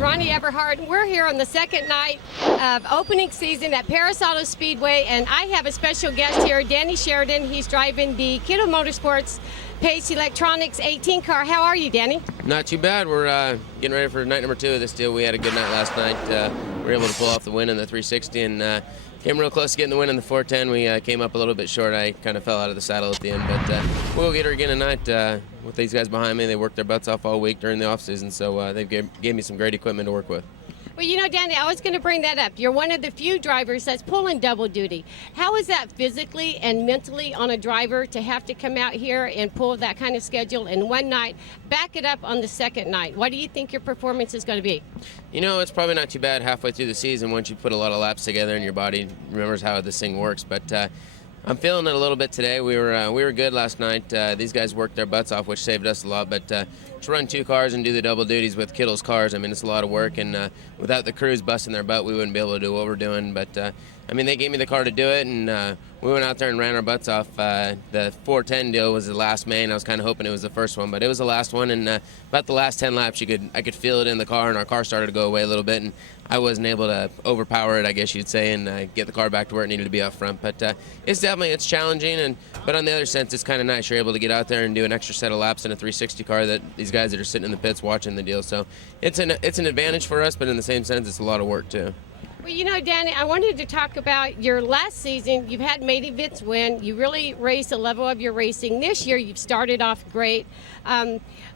Ronnie Everhart. We're here on the second night of opening season at Perris Auto Speedway, and I have a special guest here, Danny Sheridan. He's driving the Kiddo Motorsports Pace Electronics 18 car. How are you, Danny? Not too bad. We're getting ready for night number 2 of this deal. We had a good night last night. We were able to pull off the win in the 360 and came real close to getting the win in the 410. We came up a little bit short. I kind of fell out of the saddle at the end, but we'll get her again tonight with these guys behind me. They worked their butts off all week during the off season, so they gave me some great equipment to work with. Well, you know, Danny, I was going to bring that up. You're one of the few drivers that's pulling double duty. How is that physically and mentally on a driver to have to come out here and pull that kind of schedule in one night, back it up on the second night? What do you think your performance is going to be? You know, it's probably not too bad halfway through the season once you put a lot of laps together and your body remembers how this thing works. But I'm feeling it a little bit today. We were good last night. These guys worked their butts off, which saved us a lot. But to run 2 cars and do the double duties with Kittle's cars, I mean, it's a lot of work. And without the crews busting their butt, we wouldn't be able to do what we're doing. But I mean, they gave me the car to do it, and we went out there and ran our butts off. The 410 deal was the last main. I was kind of hoping it was the first one, but it was the last one. And about the last 10 laps, I could feel it in the car, and our car started to go away a little bit. And I wasn't able to overpower it, I guess you'd say, and get the car back to where it needed to be up front. But it's challenging, but on the other sense, it's kind of nice. You're able to get out there and do an extra set of laps in a 360 car that these guys that are sitting in the pits watching the deal. So it's an advantage for us, but in the same sense, it's a lot of work too. Well, you know, Danny, I wanted to talk about your last season. You've had main events win. You really raised the level of your racing. This year, you've started off great.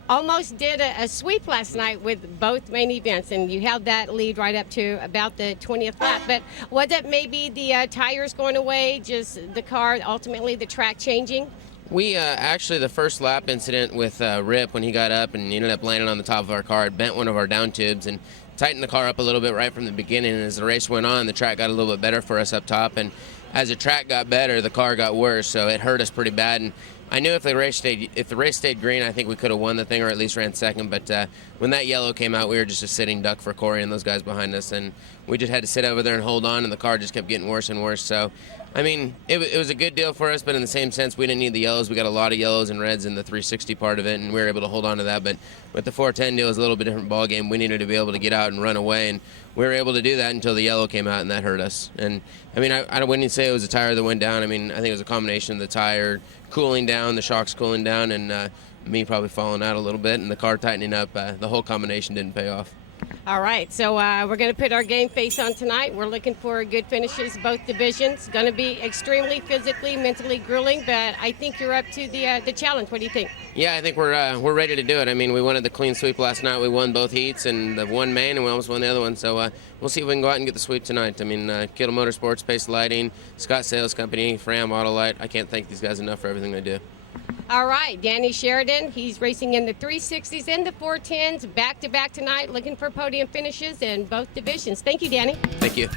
Almost did a sweep last night with both main events, and you held that lead right up to about the 20th lap. But was it maybe the tires going away, just the car, ultimately the track changing? We actually, the first lap incident with Rip, when he got up and ended up landing on the top of our car, it bent one of our down tubes and tightened the car up a little bit right from the beginning. And as the race went on, the track got a little bit better for us up top. And as the track got better, the car got worse, so it hurt us pretty bad. And I knew if the race stayed green, I think we could have won the thing or at least ran second. But when that yellow came out, we were just a sitting duck for Corey and those guys behind us, and we just had to sit over there and hold on, and the car just kept getting worse and worse. So, I mean, it was a good deal for us, but in the same sense, we didn't need the yellows. We got a lot of yellows and reds in the 360 part of it, and we were able to hold on to that. But with the 410 deal, it was a little bit different ball game. We needed to be able to get out and run away, and we were able to do that until the yellow came out, and that hurt us. And I mean, I wouldn't say it was a tire that went down. I mean, I think it was a combination of the tire cooling down, the shocks cooling down, and me probably falling out a little bit, and the car tightening up. The whole combination didn't pay off. All right, so we're going to put our game face on tonight. We're looking for good finishes, both divisions. Going to be extremely physically, mentally grueling, but I think you're up to the challenge. What do you think? Yeah, I think we're ready to do it. I mean, we wanted the clean sweep last night. We won both heats and the one main, and we almost won the other one. So we'll see if we can go out and get the sweep tonight. I mean, Kiddo Motorsports, Pace Lighting, Scott Sales Company, Fram Auto Light. I can't thank these guys enough for everything they do. All right, Danny Sheridan, he's racing in the 360s and the 410s, back-to-back tonight, looking for podium finishes in both divisions. Thank you, Danny. Thank you.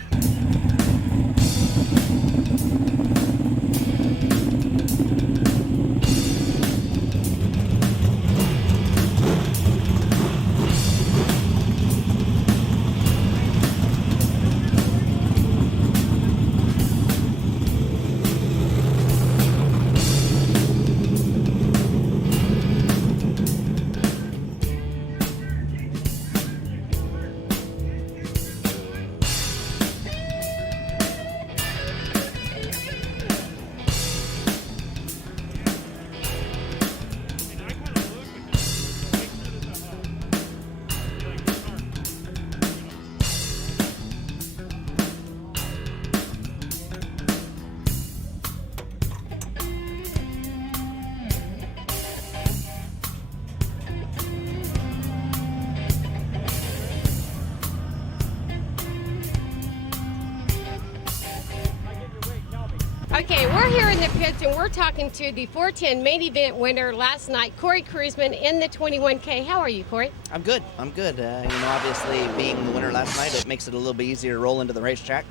Okay, we're here in the pits, and we're talking to the 410 main event winner last night, Corey Cruzman, in the 21K. How are you, Corey? I'm good. I'm good. Obviously, being the winner last night, it makes it a little bit easier to roll into the racetrack.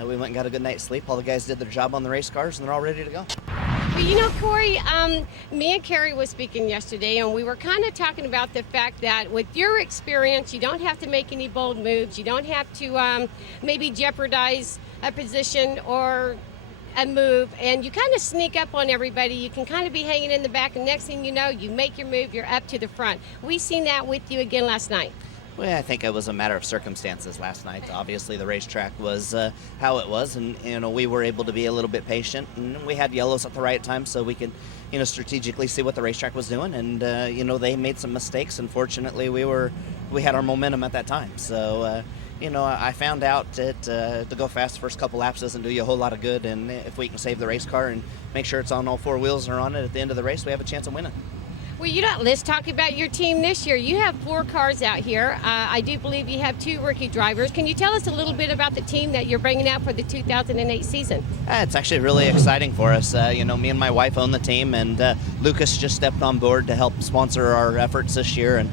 We went and got a good night's sleep. All the guys did their job on the race cars, and they're all ready to go. Well, you know, Corey, me and Carrie was speaking yesterday, and we were kind of talking about the fact that with your experience, you don't have to make any bold moves. You don't have to maybe jeopardize a position or a move, and you kind of sneak up on everybody. You can kind of be hanging in the back, and next thing you know, you make your move, you're up to the front. We seen that with you again last night. Well, I think it was a matter of circumstances last night. Obviously, the racetrack was how it was, and we were able to be a little bit patient, and we had yellows at the right time, so we could strategically see what the racetrack was doing. And they made some mistakes. Unfortunately, we had our momentum at that time. So I found out that to go fast the first couple laps doesn't do you a whole lot of good, and if we can save the race car and make sure it's on all four wheels or on it at the end of the race, we have a chance of winning. Well, let's talk about your team this year. You have 4 cars out here. I do believe you have 2 rookie drivers. Can you tell us a little bit about the team that you're bringing out for the 2008 season? It's actually really exciting for us. Me and my wife own the team, and Lucas just stepped on board to help sponsor our efforts this year. And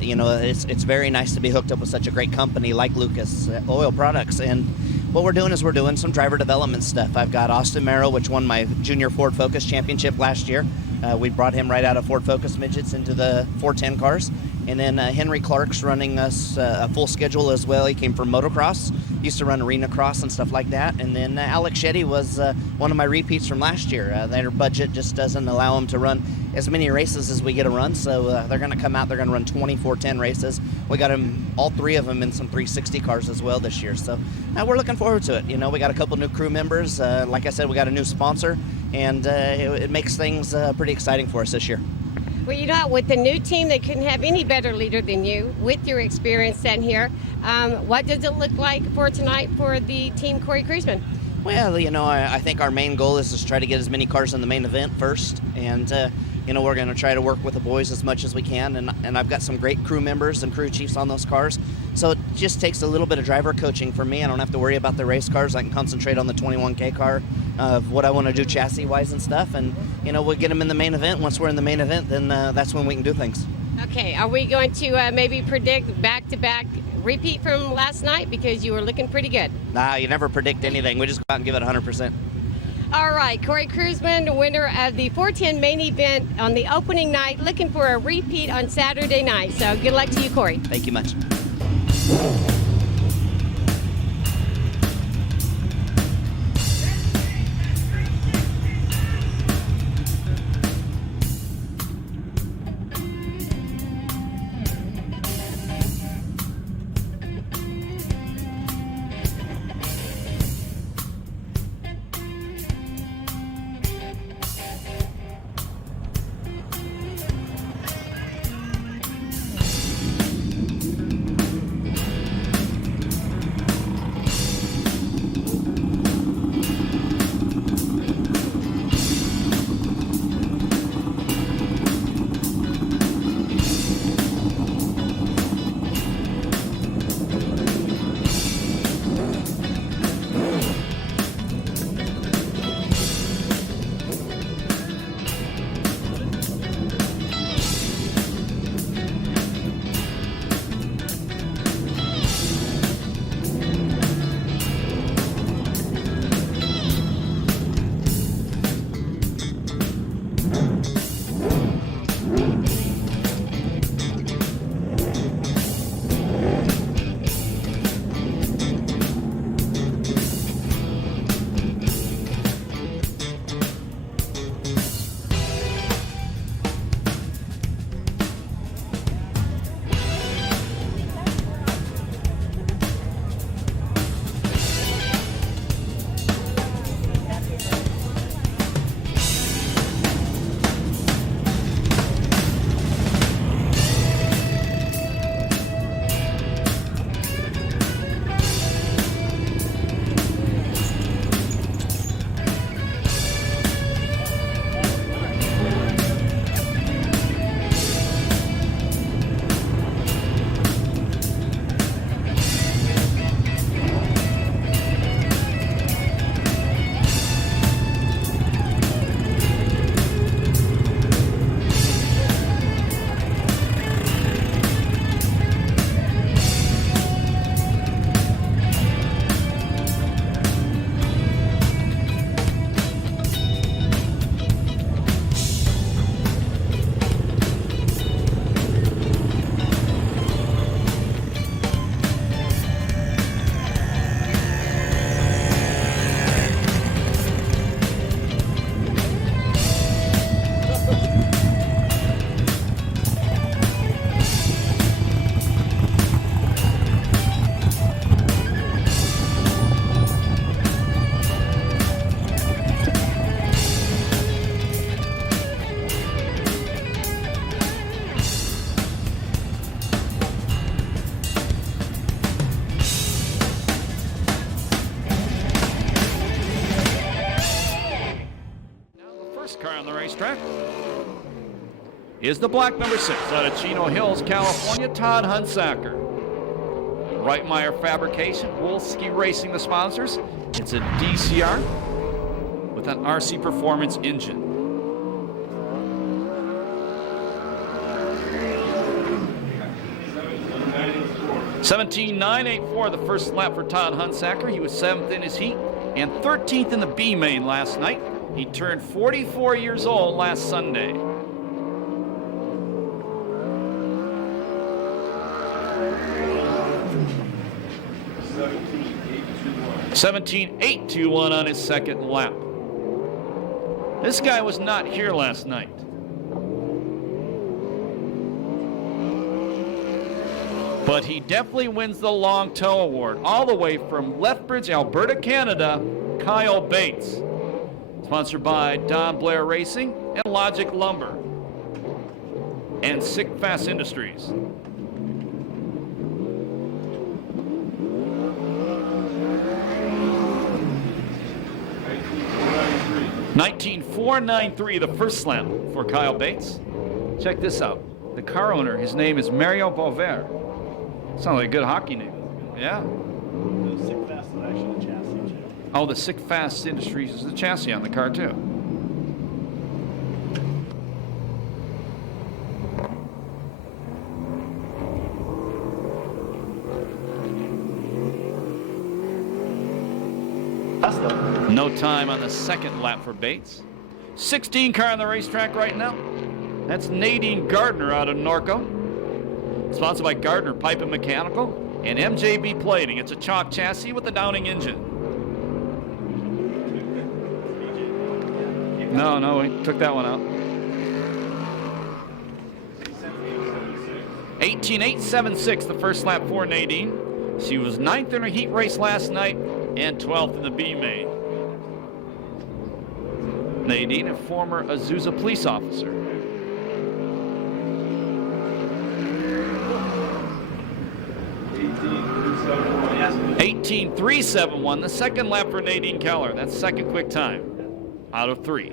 it's very nice to be hooked up with such a great company like Lucas Oil Products. And what we're doing is we're doing some driver development stuff. I've got Austin Merrill, which won my junior Ford Focus championship last year. We brought him right out of Ford Focus midgets into the 410 cars. And then Henry Clark's running us a full schedule as well. He came from motocross, used to run arena cross and stuff like that. And then Alex Shetty was one of my repeats from last year. Their budget just doesn't allow them to run as many races as we get to run. So they're going to come out, they're going to run 20 410 races. We got them, all 3 of them, in some 360 cars as well this year. So we're looking forward to it. We got a couple new crew members. Like I said, we got a new sponsor. And it makes things pretty exciting for us this year. Well, with the new team, they couldn't have any better leader than you with your experience sitting here. What does it look like for tonight for the team Corey Cruzman? Well, I think our main goal is to try to get as many cars in the main event first. And, we're going to try to work with the boys as much as we can. And I've got some great crew members and crew chiefs on those cars. So it just takes a little bit of driver coaching for me. I don't have to worry about the race cars. I can concentrate on the 21K car of what I want to do chassis-wise and stuff. And, we'll get them in the main event. Once we're in the main event, then that's when we can do things. Okay. Are we going to maybe predict back-to-back repeat from last night? Because you were looking pretty good. Nah, you never predict anything. We just go out and give it 100%. All right, Corey Cruzman, winner of the 410 main event on the opening night, looking for a repeat on Saturday night. So good luck to you, Corey. Thank you much. is the black number 6 out of Chino Hills, California, Todd Hunsaker. Reitmeyer Fabrication, Wolski Racing, the sponsors. It's a DCR with an RC Performance engine. (17.984) the first lap for Todd Hunsaker. He was 7th in his heat and 13th in the B main last night. He turned 44 years old last Sunday. 17.821 on his second lap. This guy was not here last night. But he definitely wins the Long Tow Award, all the way from Lethbridge, Alberta, Canada, Kyle Bates. Sponsored by Don Blair Racing and Logic Lumber and Sick Fast Industries. (19.493) the first slam for Kyle Bates. Check this out. The car owner, his name is Mario Bover. Sounds like a good hockey name. Yeah. The Sick Fast is actually the chassis too. Oh, the Sick Fast Industries is the chassis on the car too. No time on the second lap for Bates. 16 car on the racetrack right now. That's Nadine Gardner out of Norco. Sponsored by Gardner Pipe and Mechanical and MJB Plating. It's a chalk chassis with a Downing engine. No, we took that one out. 18.876 the first lap for Nadine. She was 9th in her heat race last night and 12th in the B main. Nadine, a former Azusa police officer. 18.371 the second lap for Nadine Keller. That's second quick time out of 3.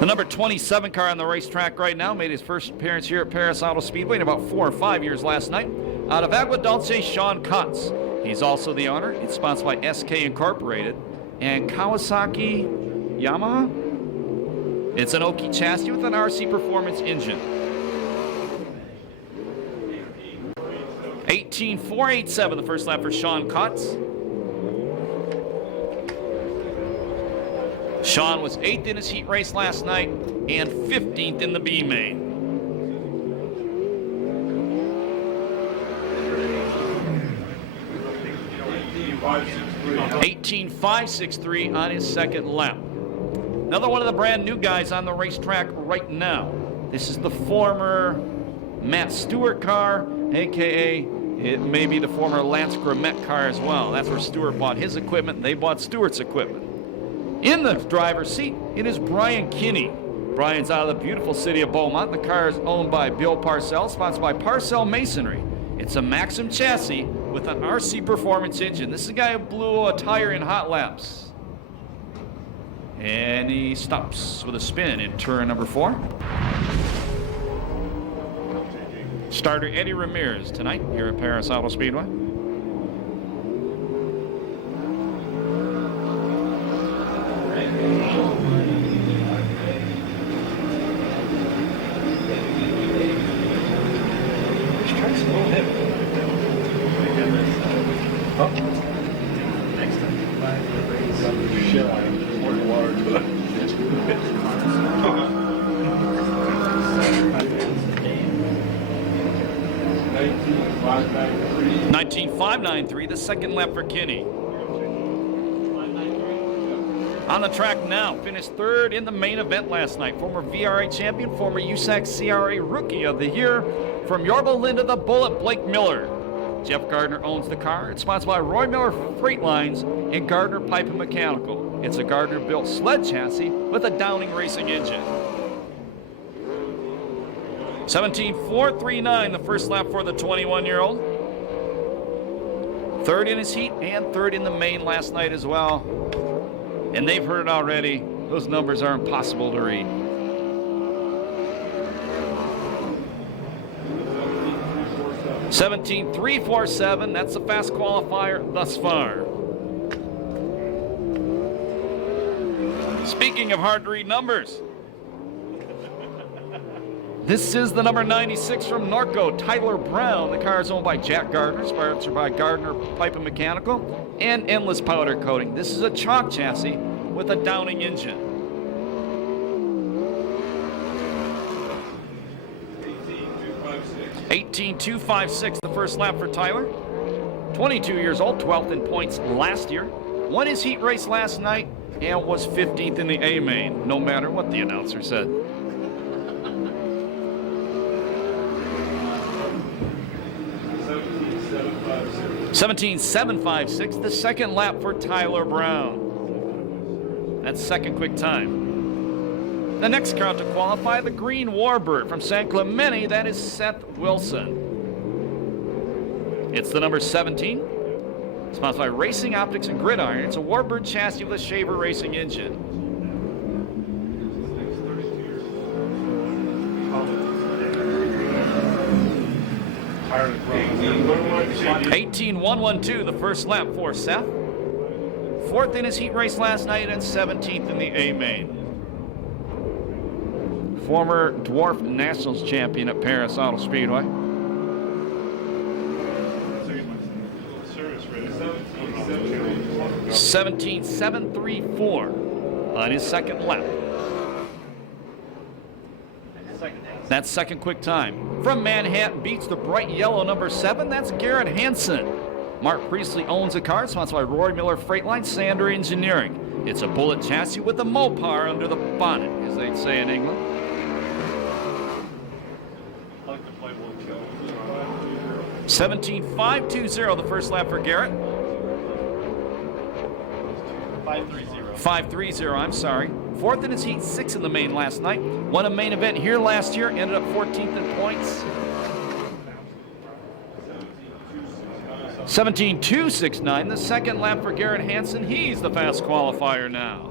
The number 27 car on the racetrack right now made his first appearance here at Perris Auto Speedway in about 4 or 5 years last night. Out of Agua Dulce, Sean Kotz. He's also the owner. It's sponsored by SK Incorporated and Kawasaki Yamaha. It's an Oki chassis with an RC Performance engine. 18.487 the first lap for Sean Kotz. Sean was 8th in his heat race last night and 15th in the B main. 18.563 on his second lap. Another one of the brand new guys on the racetrack right now. This is the former Matt Stewart car, aka it may be the former Lance Gramet car as well. That's where Stewart bought his equipment. They bought Stewart's equipment. In the driver's seat, it is Brian Kinney. Brian's out of the beautiful city of Beaumont. The car is owned by Bill Parcell, sponsored by Parcell Masonry. It's a Maxim chassis with an RC Performance engine. This is a guy who blew a tire in hot laps. And he stops with a spin in turn number 4. Starter Eddie Ramirez tonight here at Perris Auto Speedway. $19.593 the second lap for Kinney. On the track now, finished 3rd in the main event last night. Former VRA champion, former USAC CRA Rookie of the Year from Yorba Linda, the Bullet, Blake Miller. Jeff Gardner owns the car. It's sponsored by Roy Miller Freight Lines and Gardner Pipe and Mechanical. It's a Gardner-built sled chassis with a Downing racing engine. 17.439 the first lap for the 21-year-old. 3rd in his heat and 3rd in the main last night as well. And they've heard it already. Those numbers are impossible to read. (17.347). That's the fast qualifier thus far. Speaking of hard to read numbers, this is the number 96 from Norco, Tyler Brown. The car is owned by Jack Gardner, sponsored by Gardner Pipe and Mechanical, and Endless Powder Coating. This is a chalk chassis with a Downing engine. (18.256), the first lap for Tyler. 22 years old, 12th in points last year. Won his heat race last night and was 15th in the A main, no matter what the announcer said. (17.756), the second lap for Tyler Brown. That's second quick time. The next car to qualify, the Green Warbird from San Clemente, that is Seth Wilson. It's the number 17. Sponsored by Racing Optics and Gridiron. It's a Warbird chassis with a Shaver Racing engine. 18.112, the first lap for Seth. Fourth in his heat race last night and 17th in the A main. Former Dwarf Nationals champion at Perris Auto Speedway. 17.734 on his second lap. That's second quick time. From Manhattan Beach, the bright yellow number 7, that's Garrett Hansen. Mark Priestley owns the car, sponsored by Roy Miller Freightline, Sander Engineering. It's a bullet chassis with a Mopar under the bonnet, as they'd say in England. 17.520, the first lap for Garrett. 530, I'm sorry. Fourth in his heat, 6 in the main last night. Won a main event here last year, ended up 14th in points. 17.269, the second lap for Garrett Hansen. He's the fast qualifier now.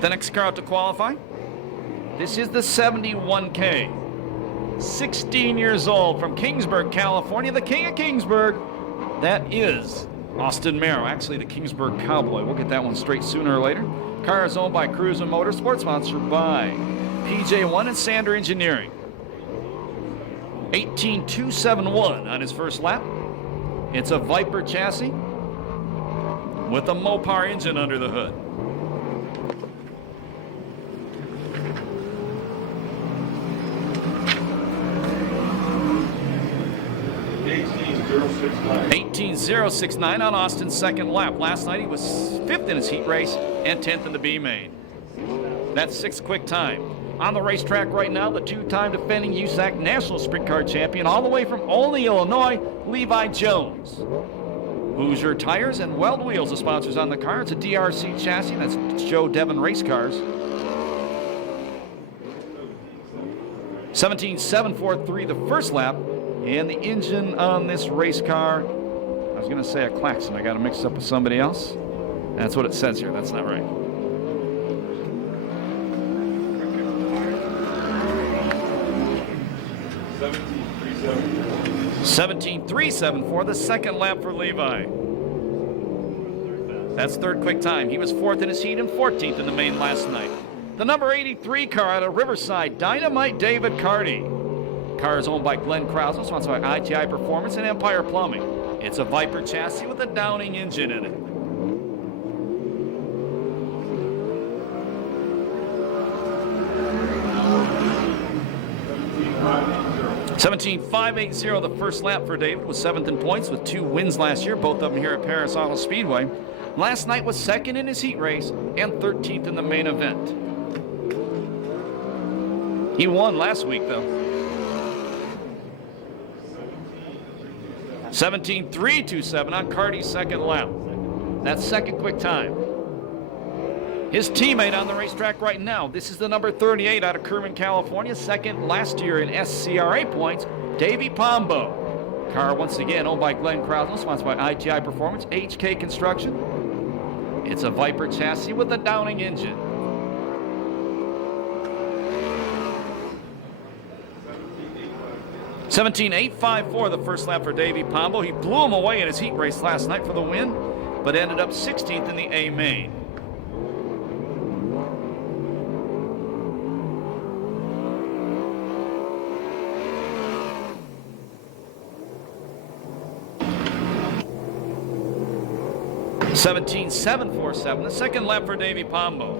The next car out to qualify, this is the 71K. 16 years old from Kingsburg, California, the king of Kingsburg. That is Austin Merrow, actually the Kingsburg Cowboy. We'll get that one straight sooner or later. Car is owned by Cruiser Motorsports, sponsored by PJ1 and Sander Engineering. 18.271 on his first lap. It's a Viper chassis with a Mopar engine under the hood. 18.069 on Austin's second lap. Last night he was 5th in his heat race and 10th in the B main. That's 6th quick time. On the racetrack right now, the 2-time defending USAC National Sprint Car champion, all the way from Olney, Illinois, Levi Jones. Hoosier Tires and Weld Wheels, the sponsors on the car. It's a DRC chassis. That's Joe Devon Race Cars. 17.743 the first lap. And the engine on this race car, I was going to say a Klaxon. I got to mix it up with somebody else. That's what it says here. That's not right. 17.374, the second lap for Levi. That's third quick time. He was 4th in his heat and 14th in the main last night. The number 83 car out of Riverside, Dynamite David Carty. Car is owned by Glenn Krause, sponsored by ITI Performance and Empire Plumbing. It's a Viper chassis with a Downing engine in it. 17.580, the first lap for David, was 7th in points with 2 wins last year, both of them here at Perris Auto Speedway. Last night was 2nd in his heat race and 13th in the main event. He won last week, though. 17.327 on Carty's second lap. That's second quick time. His teammate on the racetrack right now, this is the number 38 out of Kerman, California, 2nd last year in SCRA points, Davey Pombo. Car once again owned by Glenn Krause, sponsored by ITI Performance, HK Construction. It's a Viper chassis with a Downing engine. (17.854) the first lap for Davey Pombo. He blew him away in his heat race last night for the win, but ended up 16th in the A main. (17.747) the second lap for Davey Pombo.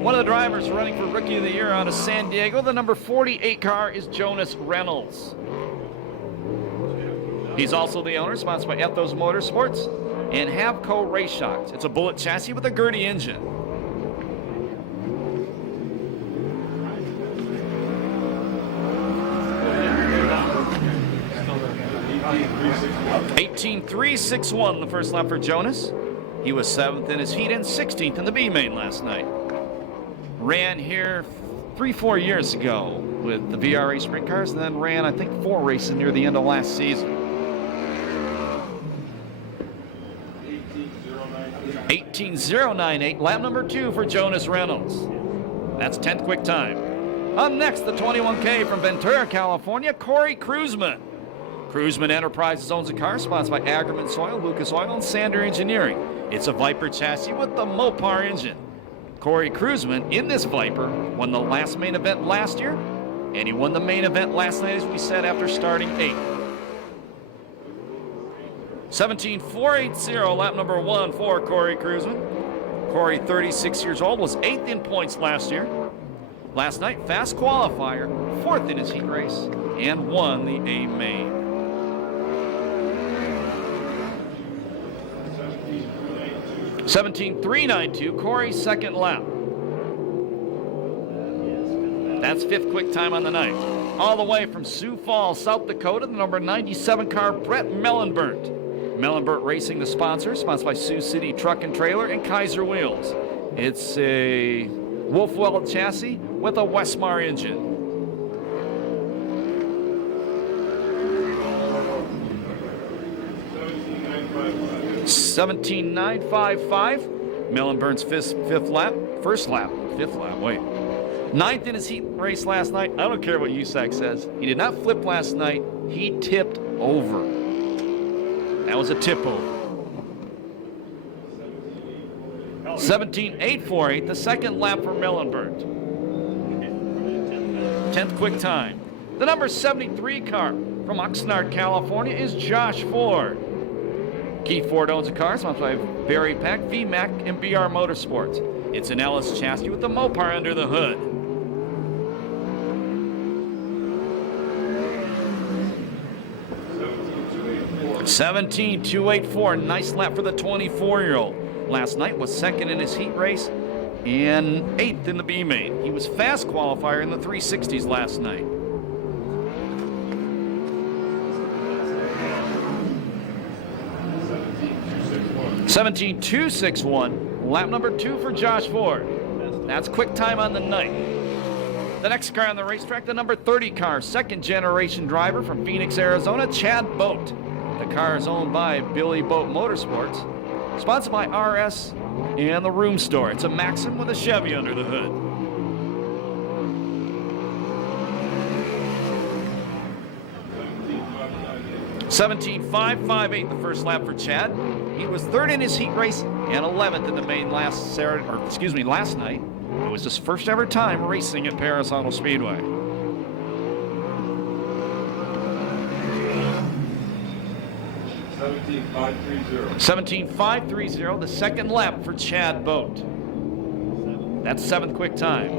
One of the drivers running for Rookie of the Year out of San Diego, the number 48 car is Jonas Reynolds. He's also the owner, sponsored by Ethos Motorsports and Havco Race Shocks. It's a Bullet chassis with a Gertie engine. (18.361) the first lap for Jonas. He was 7th in his heat and 16th in the B main last night. Ran here 3-4 years ago with the CRA Sprint Cars, and then ran, I think, 4 races near the end of last season. 18.098, lap number 2 for Jonas Reynolds. That's 10th quick time. Up next, the 21K from Ventura, California, Corey Kruzman. Kruzman Enterprises owns a car sponsored by Ackerman Soil, Lucas Oil, and Sander Engineering. It's a Viper chassis with the Mopar engine. Corey Kruzman, in this Viper, won the last main event last year, and he won the main event last night, as we said, after starting 8th. 17.480, lap number 1 for Corey Kruzman. Corey, 36 years old, was 8th in points last year. Last night, fast qualifier, 4th in his heat race, and won the A main. 17.392, Corey's second lap. That's 5th quick time on the night. All the way from Sioux Falls, South Dakota, the number 97 car, Brett Mellenbert. Mellenbert Racing, the sponsor, sponsored by Sioux City Truck and Trailer and Kaiser Wheels. It's a Wolfwell chassis with a Westmar engine. (17.955), Mellenbert's fifth lap, 9th in his heat race last night. I don't care what USAC says. He did not flip last night. He tipped over. That was a tip over. 17.848, the second lap for Mellenbert. 10th quick time. The number 73 car from Oxnard, California is Josh Ford. Keith Ford owns a car sponsored by Barry Pack, VMAC, and BR Motorsports. It's an Ellis chassis with the Mopar under the hood. (17.284), nice lap for the 24-year-old. Last night was 2nd in his heat race and 8th in the B main. He was fast qualifier in the 360s last night. (17.261), lap number 2 for Josh Ford. That's quick time on the night. The next car on the racetrack, the number 30 car, 2nd generation driver from Phoenix, Arizona, Chad Boat. The car is owned by Billy Boat Motorsports, sponsored by RS and the Room Store. It's a Maxim with a Chevy under the hood. (17.558), the first lap for Chad. He was 3rd in his heat race and 11th in the main last night. It was his first ever time racing at Perris Auto Speedway. (17.530), the second lap for Chad Boat. That's 7th quick time.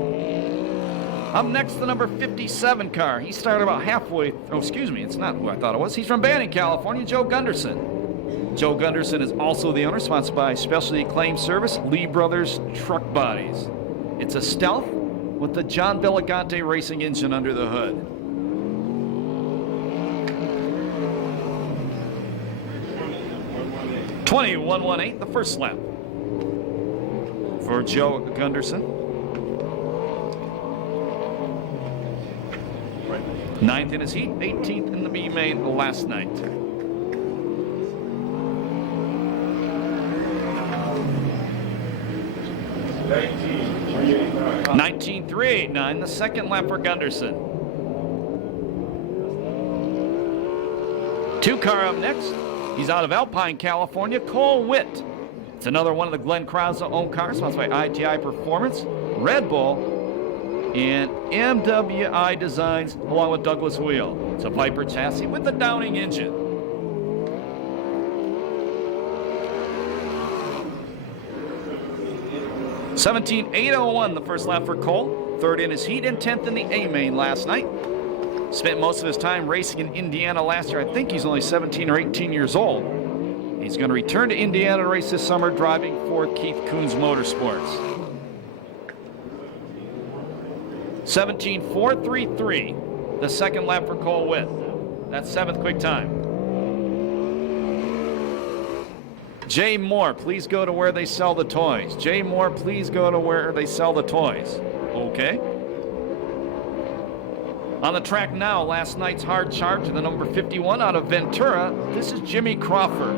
Up next, the number 57 car. He started about halfway. Oh, excuse me, it's not who I thought it was. He's from Banning, California, Joe Gunderson. Joe Gunderson is also the owner, sponsored by Specialty Claim Service, Lee Brothers Truck Bodies. It's a Stealth with the John Belligante Racing engine under the hood. (21.18), the first lap for Joe Gunderson. 9th in his heat, 18th in the B main last night. 19.389, the second lap for Gunderson. 2-car up next. He's out of Alpine, California, Cole Witt. It's another one of the Glenn Krause-owned cars, sponsored by ITI Performance, Red Bull, and MWI Designs, along with Douglas Wheel. It's a Viper chassis with the Downing engine. $17.801 the first lap for Cole, third in his heat and 10th in the A-main last night. Spent most of his time racing in Indiana last year. I think he's only 17 or 18 years old. He's going to return to Indiana to race this summer, driving for Keith Kunz Motorsports. 17.433, the second lap for Cole Witt. That's 7th quick time. Jay Moore, please go to where they sell the toys. Jay Moore, please go to where they sell the toys. Okay. On the track now, last night's hard charge, the number 51 out of Ventura. This is Jimmy Crawford.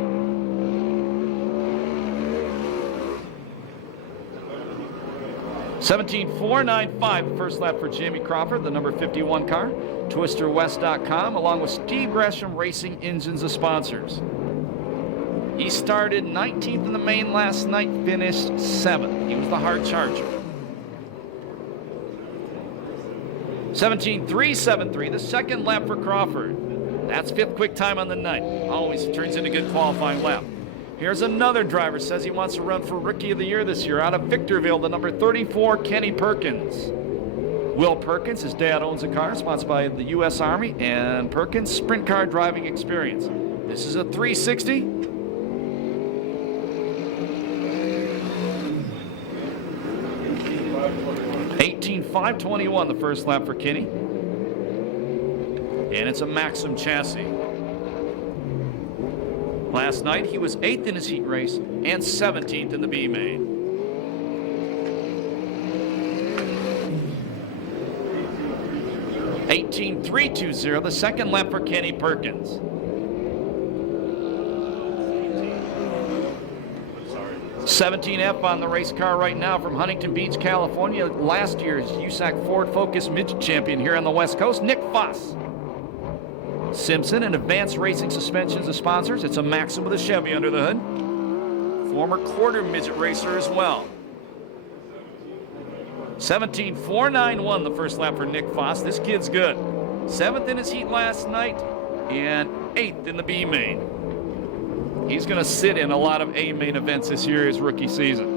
$17.495, the first lap for Jimmy Crawford, the number 51 car. TwisterWest.com, along with Steve Gresham Racing Engines, the sponsors. He started 19th in the main last night, finished 7th. He was the hard charger. 17.373, the second lap for Crawford. That's 5th quick time on the night. Always turns into a good qualifying lap. Here's another driver, says he wants to run for Rookie of the Year this year. Out of Victorville, the number 34, Kenny Perkins. Will Perkins, his dad owns a car, sponsored by the U.S. Army, and Perkins Sprint Car driving experience. This is a 360. $18.521 the first lap for Kenny. And it's a Maxim chassis. Last night he was 8th in his heat race and 17th in the B main. $18.320 the second lap for Kenny Perkins. 17F on the race car right now from Huntington Beach, California. Last year's USAC Ford Focus Midget Champion here on the West Coast, Nick Foss. Simpson and Advanced Racing Suspensions as sponsors. It's a Maxim with a Chevy under the hood. Former quarter midget racer as well. 17.491 the first lap for Nick Foss. This kid's good. 7th in his heat last night and 8th in the B main. He's going to sit in a lot of A main events this year, his rookie season.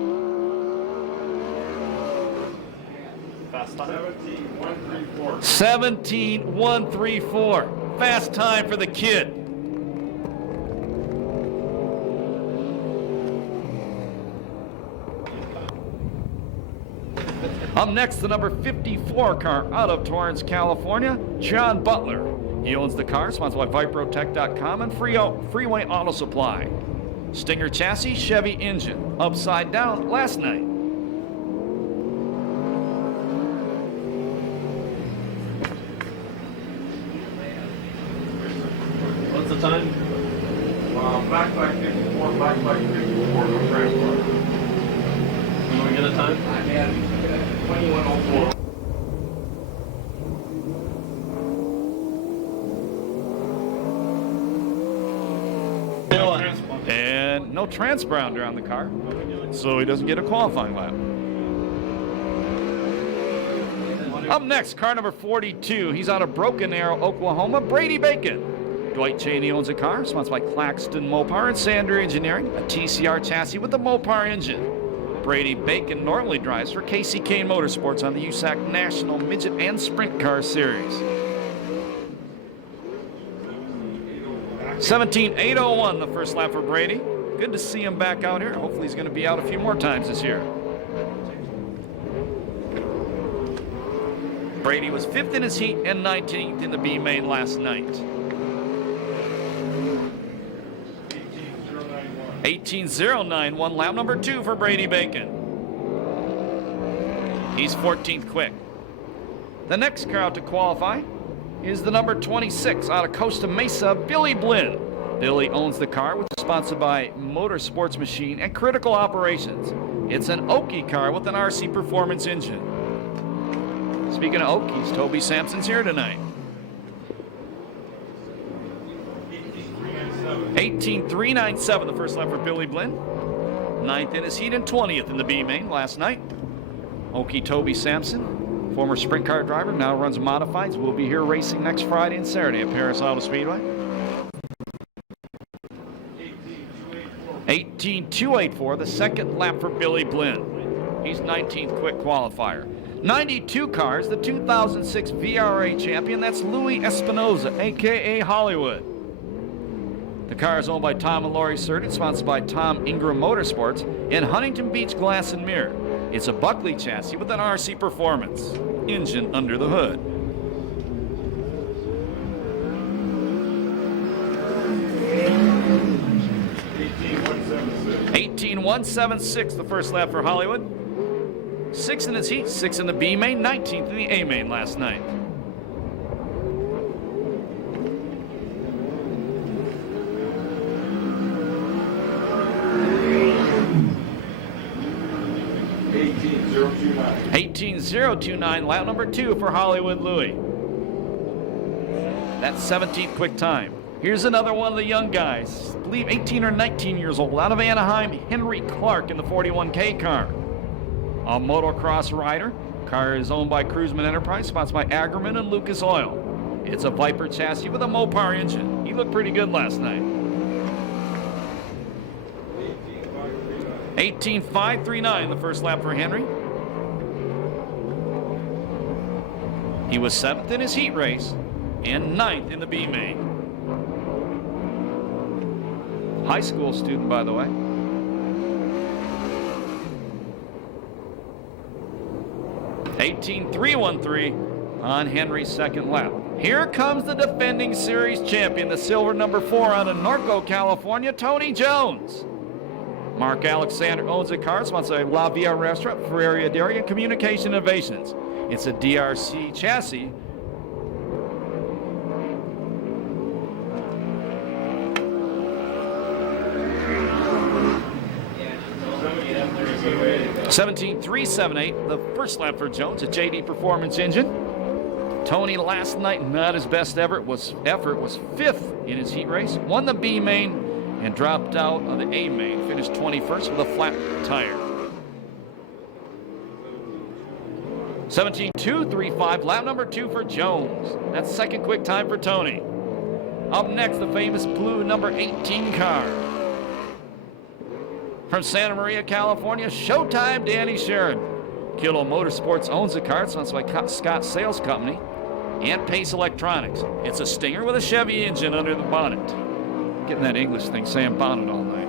Fast time. 17.134. 17.134. Fast time for the kid. Up next, the number 54 car out of Torrance, California, John Butler. He owns the car, sponsored by Viprotech.com and Freeway Auto Supply. Stinger chassis, Chevy engine, upside down last night. What's the time? Back 54, back 54, no transport. Can we get a time? I had 2104. And no transponder on the car, so he doesn't get a qualifying lap. Up next, car number 42. He's out of Broken Arrow, Oklahoma, Brady Bacon. Dwight Cheney owns a car, sponsored by Claxton Mopar and Sander Engineering, a TCR chassis with a Mopar engine. Brady Bacon normally drives for Casey Kane Motorsports on the USAC National Midget and Sprint Car Series. 17.801 the first lap for Brady. Good to see him back out here. Hopefully he's going to be out a few more times this year. Brady was 5th in his heat and 19th in the B main last night. 18.091, lap number 2 for Brady Bacon. He's 14th quick. The next car out to qualify is the number 26 out of Costa Mesa, Billy Blinn. Billy owns the car, which is sponsored by Motorsports Machine and Critical Operations. It's an Okie car with an RC Performance engine. Speaking of Okies, Toby Sampson's here tonight. 18.397 the first lap for Billy Blinn. 9th in his heat and 20th in the B main last night. Okie Toby Sampson, former sprint car driver, now runs modifieds. Will be here racing next Friday and Saturday at Perris Auto Speedway. 18.284 the second lap for Billy Blinn. He's 19th quick qualifier. 92 cars, the 2006 VRA champion, that's Louis Espinoza, aka Hollywood. The car is owned by Tom and Lori Surtees, sponsored by Tom Ingram Motorsports, and Huntington Beach Glass and Mirror. It's a Buckley chassis with an RC Performance engine under the hood. $18,176 the first lap for Hollywood. 6th in its heat, 6th in the B main, 19th in the A main last night. $18,029 lap number 2 for Hollywood Louis. That's 17th quick time. Here's another one of the young guys, I believe 18 or 19 years old, out of Anaheim, Henry Clark in the 41K car. A motocross rider. Car is owned by Cruiseman Enterprise, sponsored by Agerman and Lucas Oil. It's a Viper chassis with a Mopar engine. He looked pretty good last night. 18.539 the first lap for Henry. He was 7th in his heat race and 9th in the B main. High school student, by the way. $18,313 on Henry's second lap. Here comes the defending series champion, the silver number 4 out of Norco, California, Tony Jones. Mark Alexander owns the car, sponsored by La Via Restaurant, Ferreria Dairy, and Communication Innovations. It's a DRC chassis. $17,378 the first lap for Jones, a JD Performance engine. Tony last night, not his best effort, was 5th in his heat race, won the B main and dropped out of the A main, finished 21st with a flat tire. 17.235 lap number 2 for Jones. That's second quick time for Tony. Up next, the famous blue number 18 car. From Santa Maria, California, Showtime Danny Sharon. Kilo Motorsports owns the car, sponsored by Scott Sales Company and Pace Electronics. It's a Stinger with a Chevy engine under the bonnet. Getting that English thing saying bonnet all night.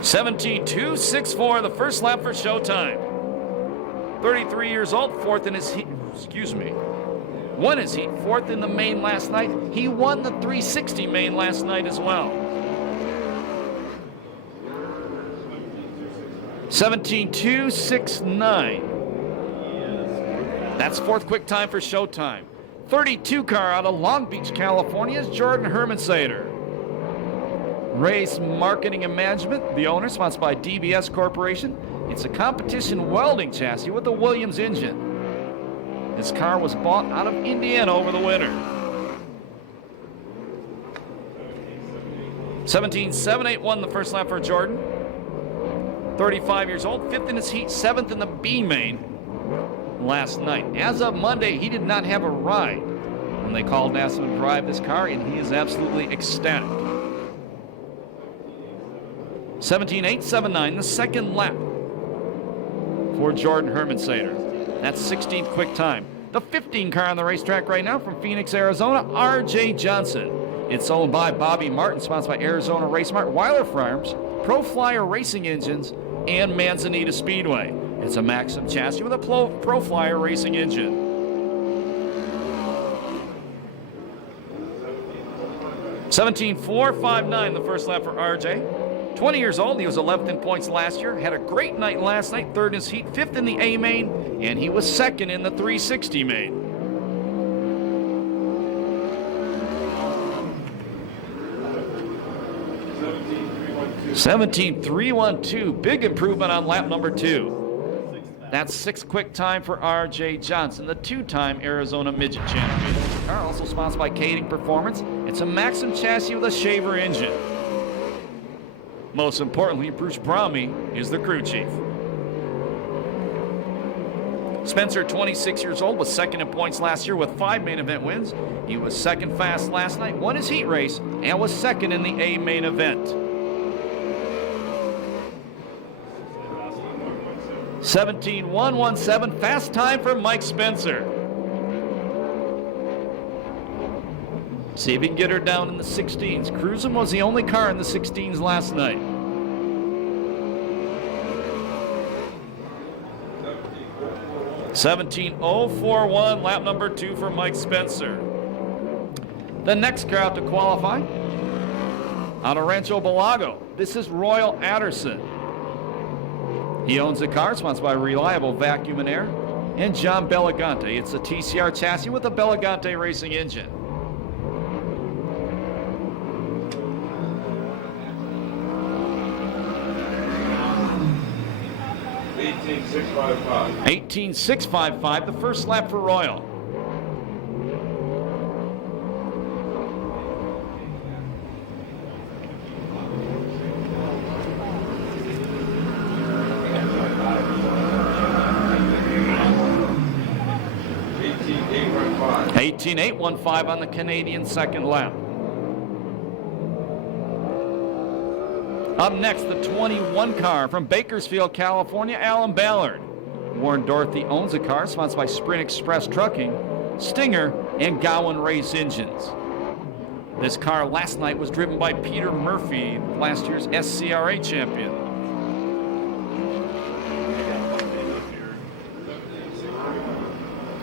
$17,264 the first lap for Showtime. 33 years old, 4th in his heat. Won his heat, 4th in the main last night. He won the 360 main last night as well. 17,269. That's 4th quick time for Showtime. 32 car out of Long Beach, California is Jordan Hermansader. Race Marketing and Management, the owner, sponsored by DBS Corporation. It's a competition welding chassis with a Williams engine. This car was bought out of Indiana over the winter. 17,781 the first lap for Jordan. 35 years old, 5th in his heat, 7th in the B main last night. As of Monday, he did not have a ride when they called and asked him to drive this car, and he is absolutely ecstatic. 17,879 the second lap for Jordan Hermansader. That's 16th quick time. The 15 car on the racetrack right now from Phoenix, Arizona, R.J. Johnson. It's owned by Bobby Martin, sponsored by Arizona Race Mart, Weiler Farms, Pro Flyer Racing Engines, and Manzanita Speedway. It's a Maxim chassis with a Pro Flyer Racing engine. $17,459 the first lap for R.J. 20 years old, he was 11th in points last year, had a great night last night, 3rd in his heat, 5th in the A main, and he was 2nd in the 360 main. 17.312. Big improvement on lap number 2. That's 6th quick time for R.J. Johnson, the 2-time Arizona Midget Champion. This car also sponsored by Kading Performance. It's a Maxim chassis with a Shaver engine. Most importantly, Bruce Brahmy is the crew chief. Spencer, 26 years old, was second in points last year with 5 main event wins. He was second fast last night, won his heat race, and was second in the A main event. 17.117, fast time for Mike Spencer. See if he can get her down in the 16s. Cruising was the only car in the 16s last night. (17.041), lap number 2 for Mike Spencer. The next car out to qualify, out of Rancho Belago, this is Royal Anderson. He owns the car, sponsored by Reliable Vacuum and Air, and John Belagante. It's a TCR chassis with a Belagante racing engine. (18.655), the first lap for Royal. (18.815) on the Canadian second lap. Up next, the 21 car from Bakersfield, California, Alan Ballard. Warren Dorothy owns the car, sponsored by Sprint Express Trucking, Stinger, and Gowan Race Engines. This car last night was driven by Peter Murphy, last year's SCRA champion.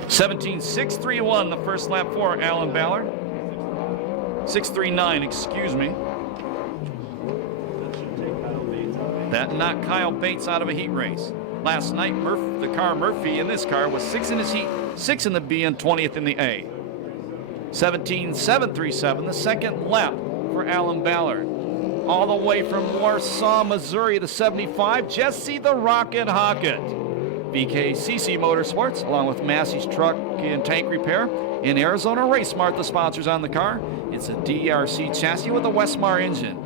(17.631), the first lap for Alan Ballard. 6.39, excuse me. That knocked Kyle Bates out of a heat race. Last night, the car Murphy in this car was 6th in his heat, 6th in the B, and 20th in the A. 17.737, the second lap for Alan Ballard. All the way from Warsaw, Missouri, the 75, Jesse the Rocket Hockett. BKCC Motorsports, along with Massey's Truck and Tank Repair, and Arizona Race Smart, the sponsors on the car. It's a DRC chassis with a Westmar engine.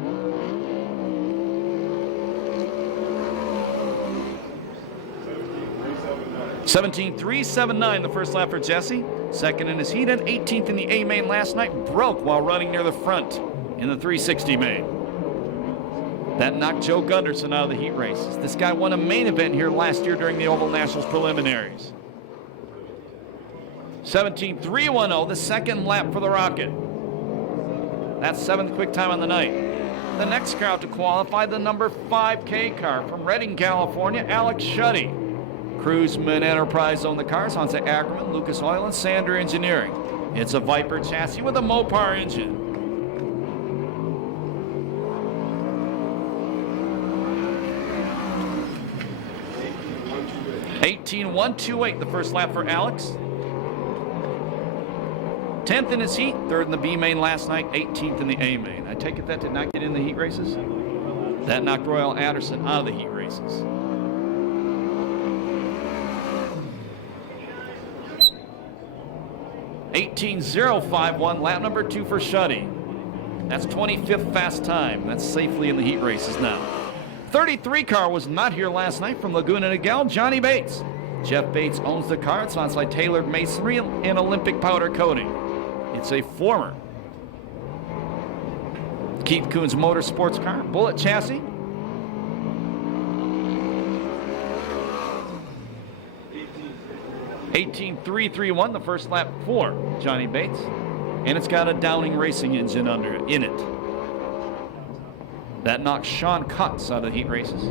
(17.379), the first lap for Jesse. Second in his heat and 18th in the A main last night. Broke while running near the front in the 360 main. That knocked Joe Gunderson out of the heat races. This guy won a main event here last year during the Oval Nationals preliminaries. 17.310, the second lap for the Rocket. That's 7th quick time on the night. The next car out to qualify, the number 5K car from Redding, California, Alex Shuddy. Cruiseman Enterprise own the cars, Hansa Ackerman, Lucas Oil, and Sander Engineering. It's a Viper chassis with a Mopar engine. (18.128), the first lap for Alex. 10th in his heat, 3rd in the B main last night, 18th in the A main. I take it that did not get in the heat races? That knocked Royal Anderson out of the heat races. (18.051), lap number 2 for Shuddy. That's 25th fast time. That's safely in the heat races now. 33 car was not here last night from Laguna Niguel, Johnny Bates. Jeff Bates owns the car. It's sponsored by Tailored Masonry and Olympic Powder Coating. It's a former Keith Coons Motorsports car, Bullet chassis. (18.331), the first lap for Johnny Bates, and it's got a Downing Racing engine in it. That knocked Sean Cutts out of the heat races.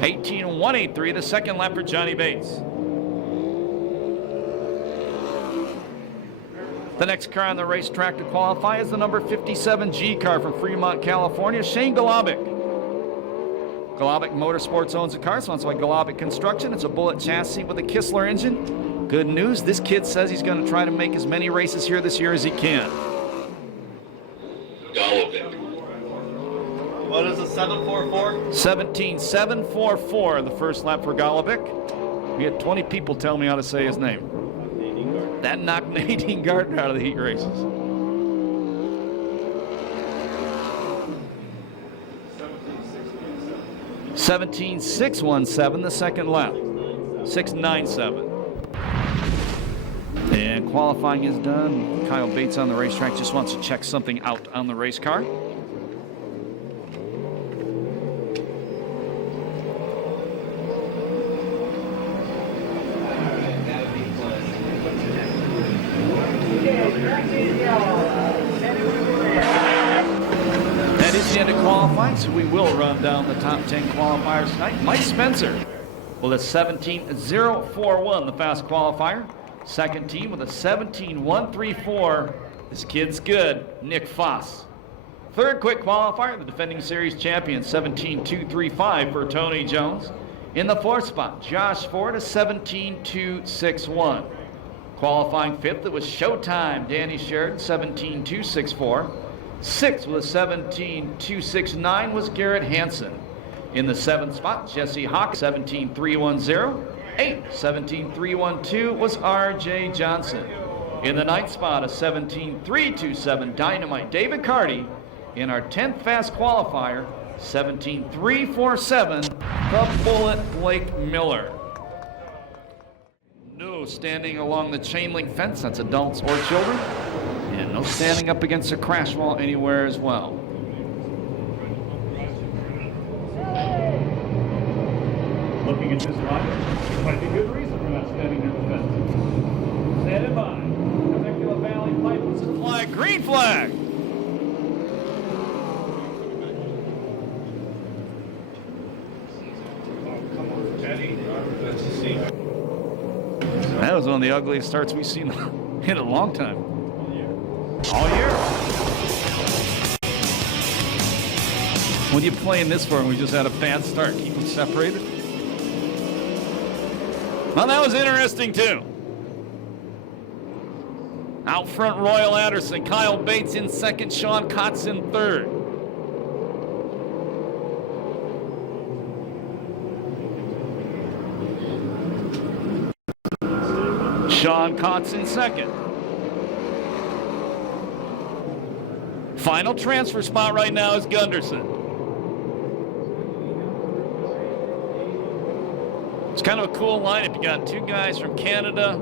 (18.183), the second lap for Johnny Bates. The next car on the racetrack to qualify is the number 57G car from Fremont, California, Shane Golobic. Golobic Motorsports owns the car, sponsored by Golobic Construction. It's a Bullet chassis with a Kistler engine. Good news, this kid says he's going to try to make as many races here this year as he can. What is a 744? 17.744 the first lap for Golovic. We had 20 people tell me how to say his name. That knocked Nadine Gardner out of the heat races. 17.617 the second lap. 6.97. And qualifying is done. Kyle Bates on the racetrack just wants to check something out on the race car. That is the end of qualifying, so we will run down the top 10 qualifiers tonight. Mike Spencer with a 17.041, the fast qualifier. Second team with a 17.134. This kid's good, Nick Foss. Third quick qualifier, the defending series champion, 17.235 for Tony Jones. In the fourth spot, Josh Ford, a 17.261. Qualifying fifth, it was Showtime, Danny Sheridan, 17.264. Sixth with a 17.269 was Garrett Hansen. In the seventh spot, Jesse Hawk, 17.310. Eighth, 17.312 was R.J. Johnson. In the ninth spot, a 17.327 Dynamite David Carty. In our 10th fast qualifier, 17.347 the Bullet Blake Miller. No standing along the chain link fence, that's adults or children. And no standing up against a crash wall anywhere as well. Looking at this line, there might be good reason for not standing near the fence. Standing by. Temecula Valley Pipe Flag, green flag. That was one of the ugliest starts we've seen in a long time. All year. What are you playing this for? We just had a bad start. Keep them separated. Well, that was interesting too. Out front, Royal Anderson. Kyle Bates in second. Sean Kotz in third. Sean Kotz in second. Final transfer spot right now is Gunderson. It's kind of a cool lineup. You got two guys from Canada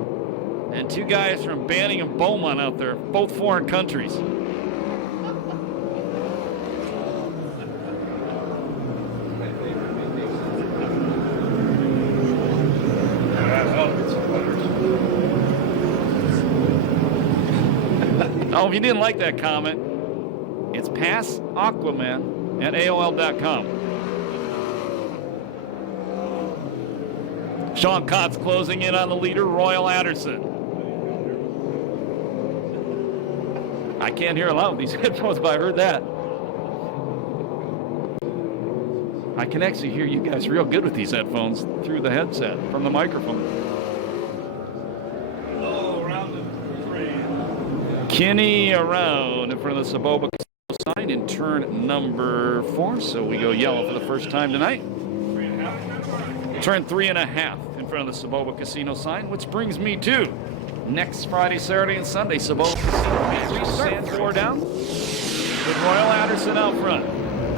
and two guys from Banning and Beaumont out there, both foreign countries. Oh, if you didn't like that comment, it's passaquaman at AOL.com. Sean Kotz closing in on the leader, Royal Anderson. I can't hear loud with these headphones, but I heard that. I can actually hear you guys real good with these headphones through the headset from the microphone. low around it. Kinney around in front of the Saboba sign in turn number 4. So we go yellow for the first time tonight. Turn 3.5 in front of the Saboba Casino sign, which brings me to next Friday, Saturday, and Sunday. Saboba Casino restart 4 down with Royal Anderson out front.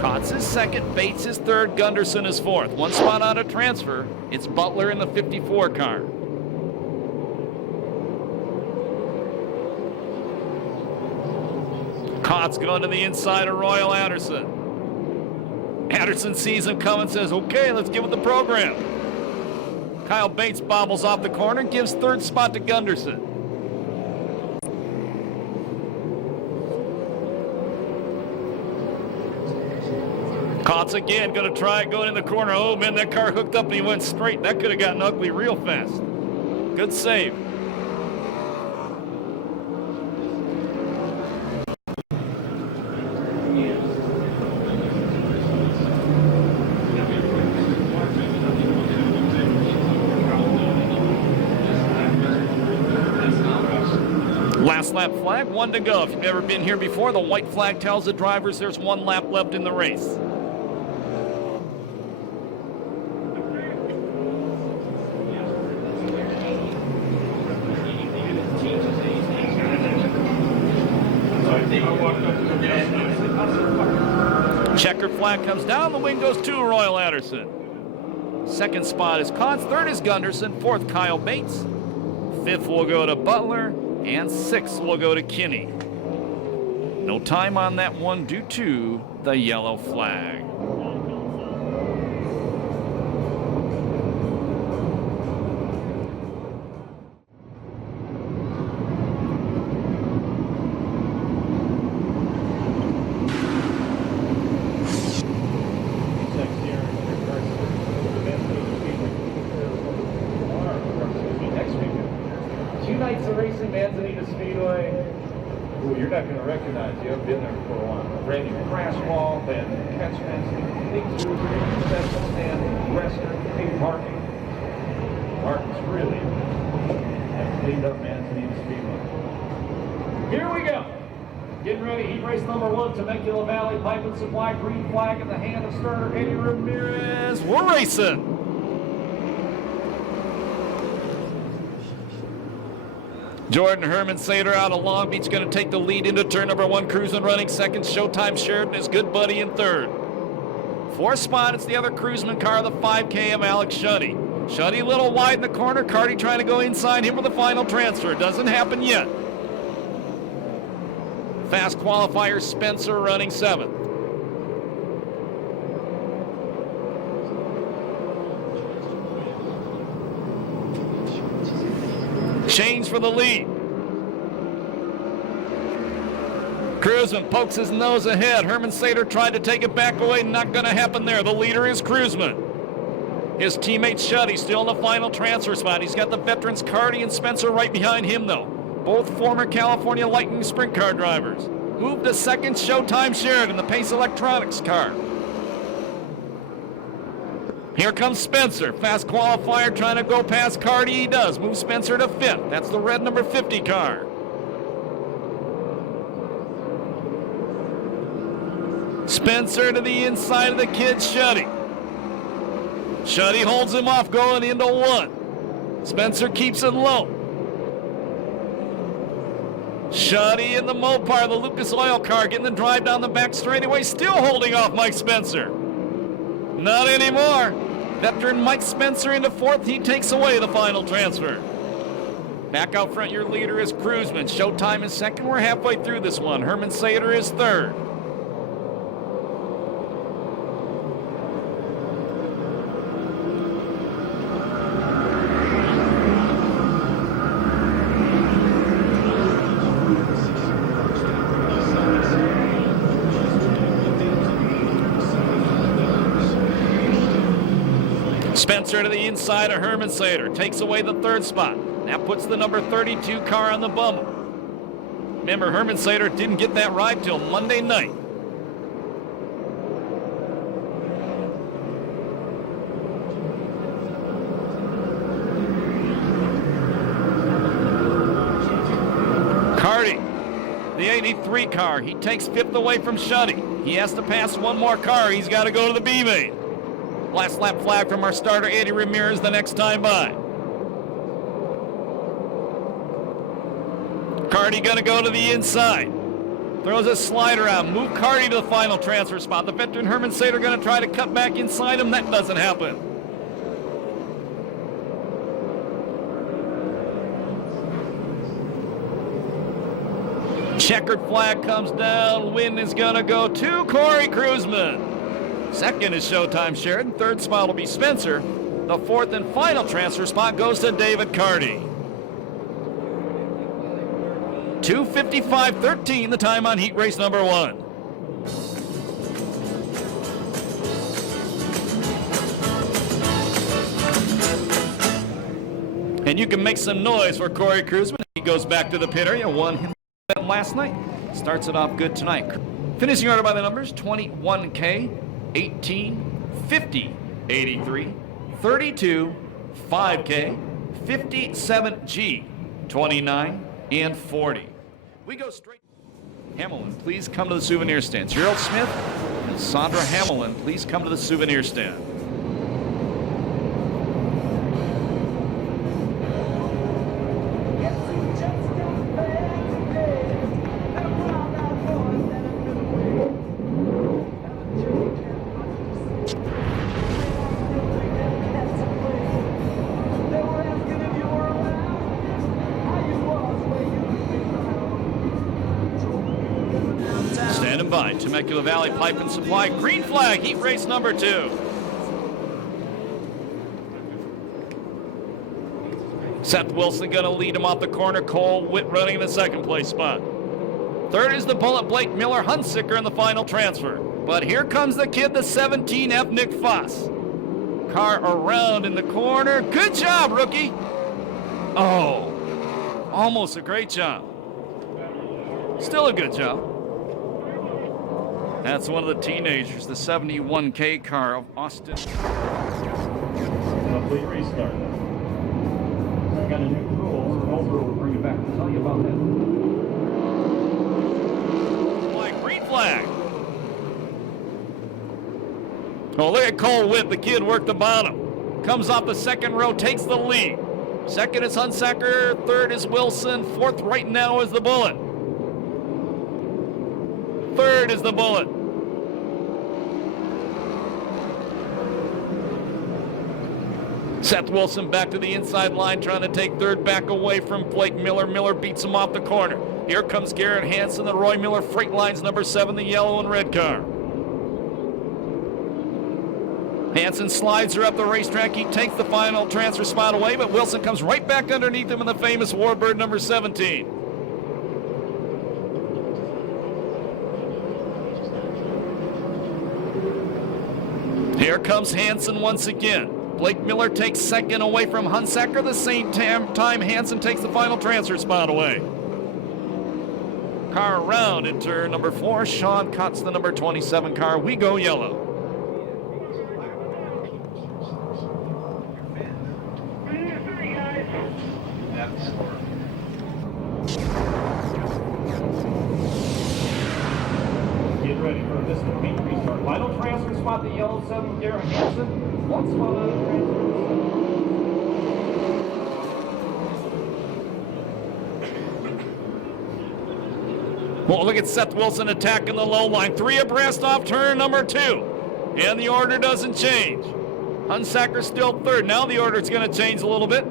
Kotz is second, Bates is third, Gunderson is fourth. One spot on a transfer. It's Butler in the 54 car. Kotz going to the inside of Royal Anderson. Anderson sees him coming and says, okay, let's get with the program. Kyle Bates bobbles off the corner, gives third spot to Gunderson. Kotz again, going to try going in the corner. Oh man, that car hooked up and he went straight. That could have gotten ugly real fast. Good save. Last lap flag, 1 to go. If you've never been here before, the white flag tells the drivers there's 1 lap left in the race. Checkered flag comes down, the win goes to Royal Anderson. Second spot is Cons, third is Gunderson, fourth Kyle Bates, fifth will go to Butler, and sixth will go to Kinney. No time on that one due to the yellow flag. Speedway, who you're not going to recognize. You haven't been there for a while. Brand new crash wall, then catch fencing, things special stand, restaurant, big parking. Parking's really cleaned up Manzanita Speedway. Here we go. Getting ready. Heat race number 1, Temecula Valley Pipe and Supply. Green flag in the hand of starter Eddie Ramirez. We're racing. Jordan Herman Sater out of Long Beach going to take the lead into turn number 1, cruising running second. Showtime Sheridan, his good buddy, in third. Fourth spot, it's the other cruiseman car, the 5K of Alex Shuddy. Shuddy a little wide in the corner. Carty trying to go inside him with the final transfer. Doesn't happen yet. Fast qualifier Spencer running 7th. Chains for the lead. Cruisman pokes his nose ahead. Herman Sater tried to take it back away. Not going to happen there. The leader is Cruisman. His teammate Shuddy still in the final transfer spot. He's got the veterans Carty and Spencer right behind him, though. Both former California Lightning sprint car drivers. Moved to second, Showtime Sheridan, the Pace Electronics car. Here comes Spencer. Fast qualifier trying to go past Carty. He does. Move Spencer to 5th. That's the red number 50 car. Spencer to the inside of the kid, Shuddy. Shuddy holds him off going into 1. Spencer keeps it low. Shuddy in the Mopar, the Lucas Oil car, getting the drive down the back straightaway, still holding off Mike Spencer. Not anymore. Veteran Mike Spencer into 4th. He takes away the final transfer. Back out front, your leader is Cruisman. Showtime is 2nd. We're halfway through this one. Herman Sater is 3rd. Spencer to the inside of Herman Sater. Takes away the 3rd spot. That puts the number 32 car on the bumble. Remember, Herman Sater didn't get that ride till Monday night. Carty, the 83 car. He takes 5th away from Shuddy. He has to pass one more car. He's got to go to the B main. Last lap flag from our starter, Eddie Ramirez, the next time by. Carty gonna go to the inside. Throws a slider out. Move Carty to the final transfer spot. The veteran Herman Sater gonna try to cut back inside him. That doesn't happen. Checkered flag comes down. Win is gonna go to Corey Cruisman. 2nd is Showtime Sheridan. 3rd spot will be Spencer. The 4th and final transfer spot goes to David Carty. 2:55.13 the time on heat race number 1. And you can make some noise for Corey Cruisman. He goes back to the pit area. Won him last night. Starts it off good tonight. Finishing order by the numbers: 21K, 18, 50, 83, 32, 5K, 57G, 29, and 40. We go straight. Hamilton, please come to the souvenir stand. Gerald Smith and Sandra Hamilton, please come to the souvenir stand. Standing by, Temecula Valley Pipe and Supply, green flag, heat race number 2. Seth Wilson gonna lead him off the corner. Cole Witt running in the second place spot. Third is the Bullet Blake Miller Hunsicker in the final transfer. But here comes the kid, the 17F Nick Foss. Car around in the corner. Good job, rookie. Oh, almost a great job. Still a good job. That's one of the teenagers, the 71K car of Austin. Complete restart. We got a new rule. Over, we'll bring it back to tell you about that. Green flag. Oh, look at Cole Witt. The kid worked the bottom. Comes off the second row, takes the lead. Second is Hunsacker. Third is Wilson. Fourth right now is the Bullet. Third is the Bullet. Seth Wilson back to the inside line, trying to take third, back away from Blake Miller. Miller beats him off the corner. Here comes Garrett Hansen, the Roy Miller Freight Lines number 7, the yellow and red car. Hansen slides her up the racetrack. He takes the final transfer spot away, but Wilson comes right back underneath him in the famous Warbird number 17. Here comes Hansen once again. Blake Miller takes second away from Hunsacker. The same time Hansen takes the final transfer spot away. Car around in turn number 4. Sean Cotts, the number 27 car. We go yellow. Get ready for this complete restart. Final transfer spot, the yellow 7, Garrett Hansen. One spot on the transfer. Well, look at Seth Wilson attacking the low line. 3 abreast off turn number 2. And the order doesn't change. Hunsacker still third. Now the order is going to change a little bit.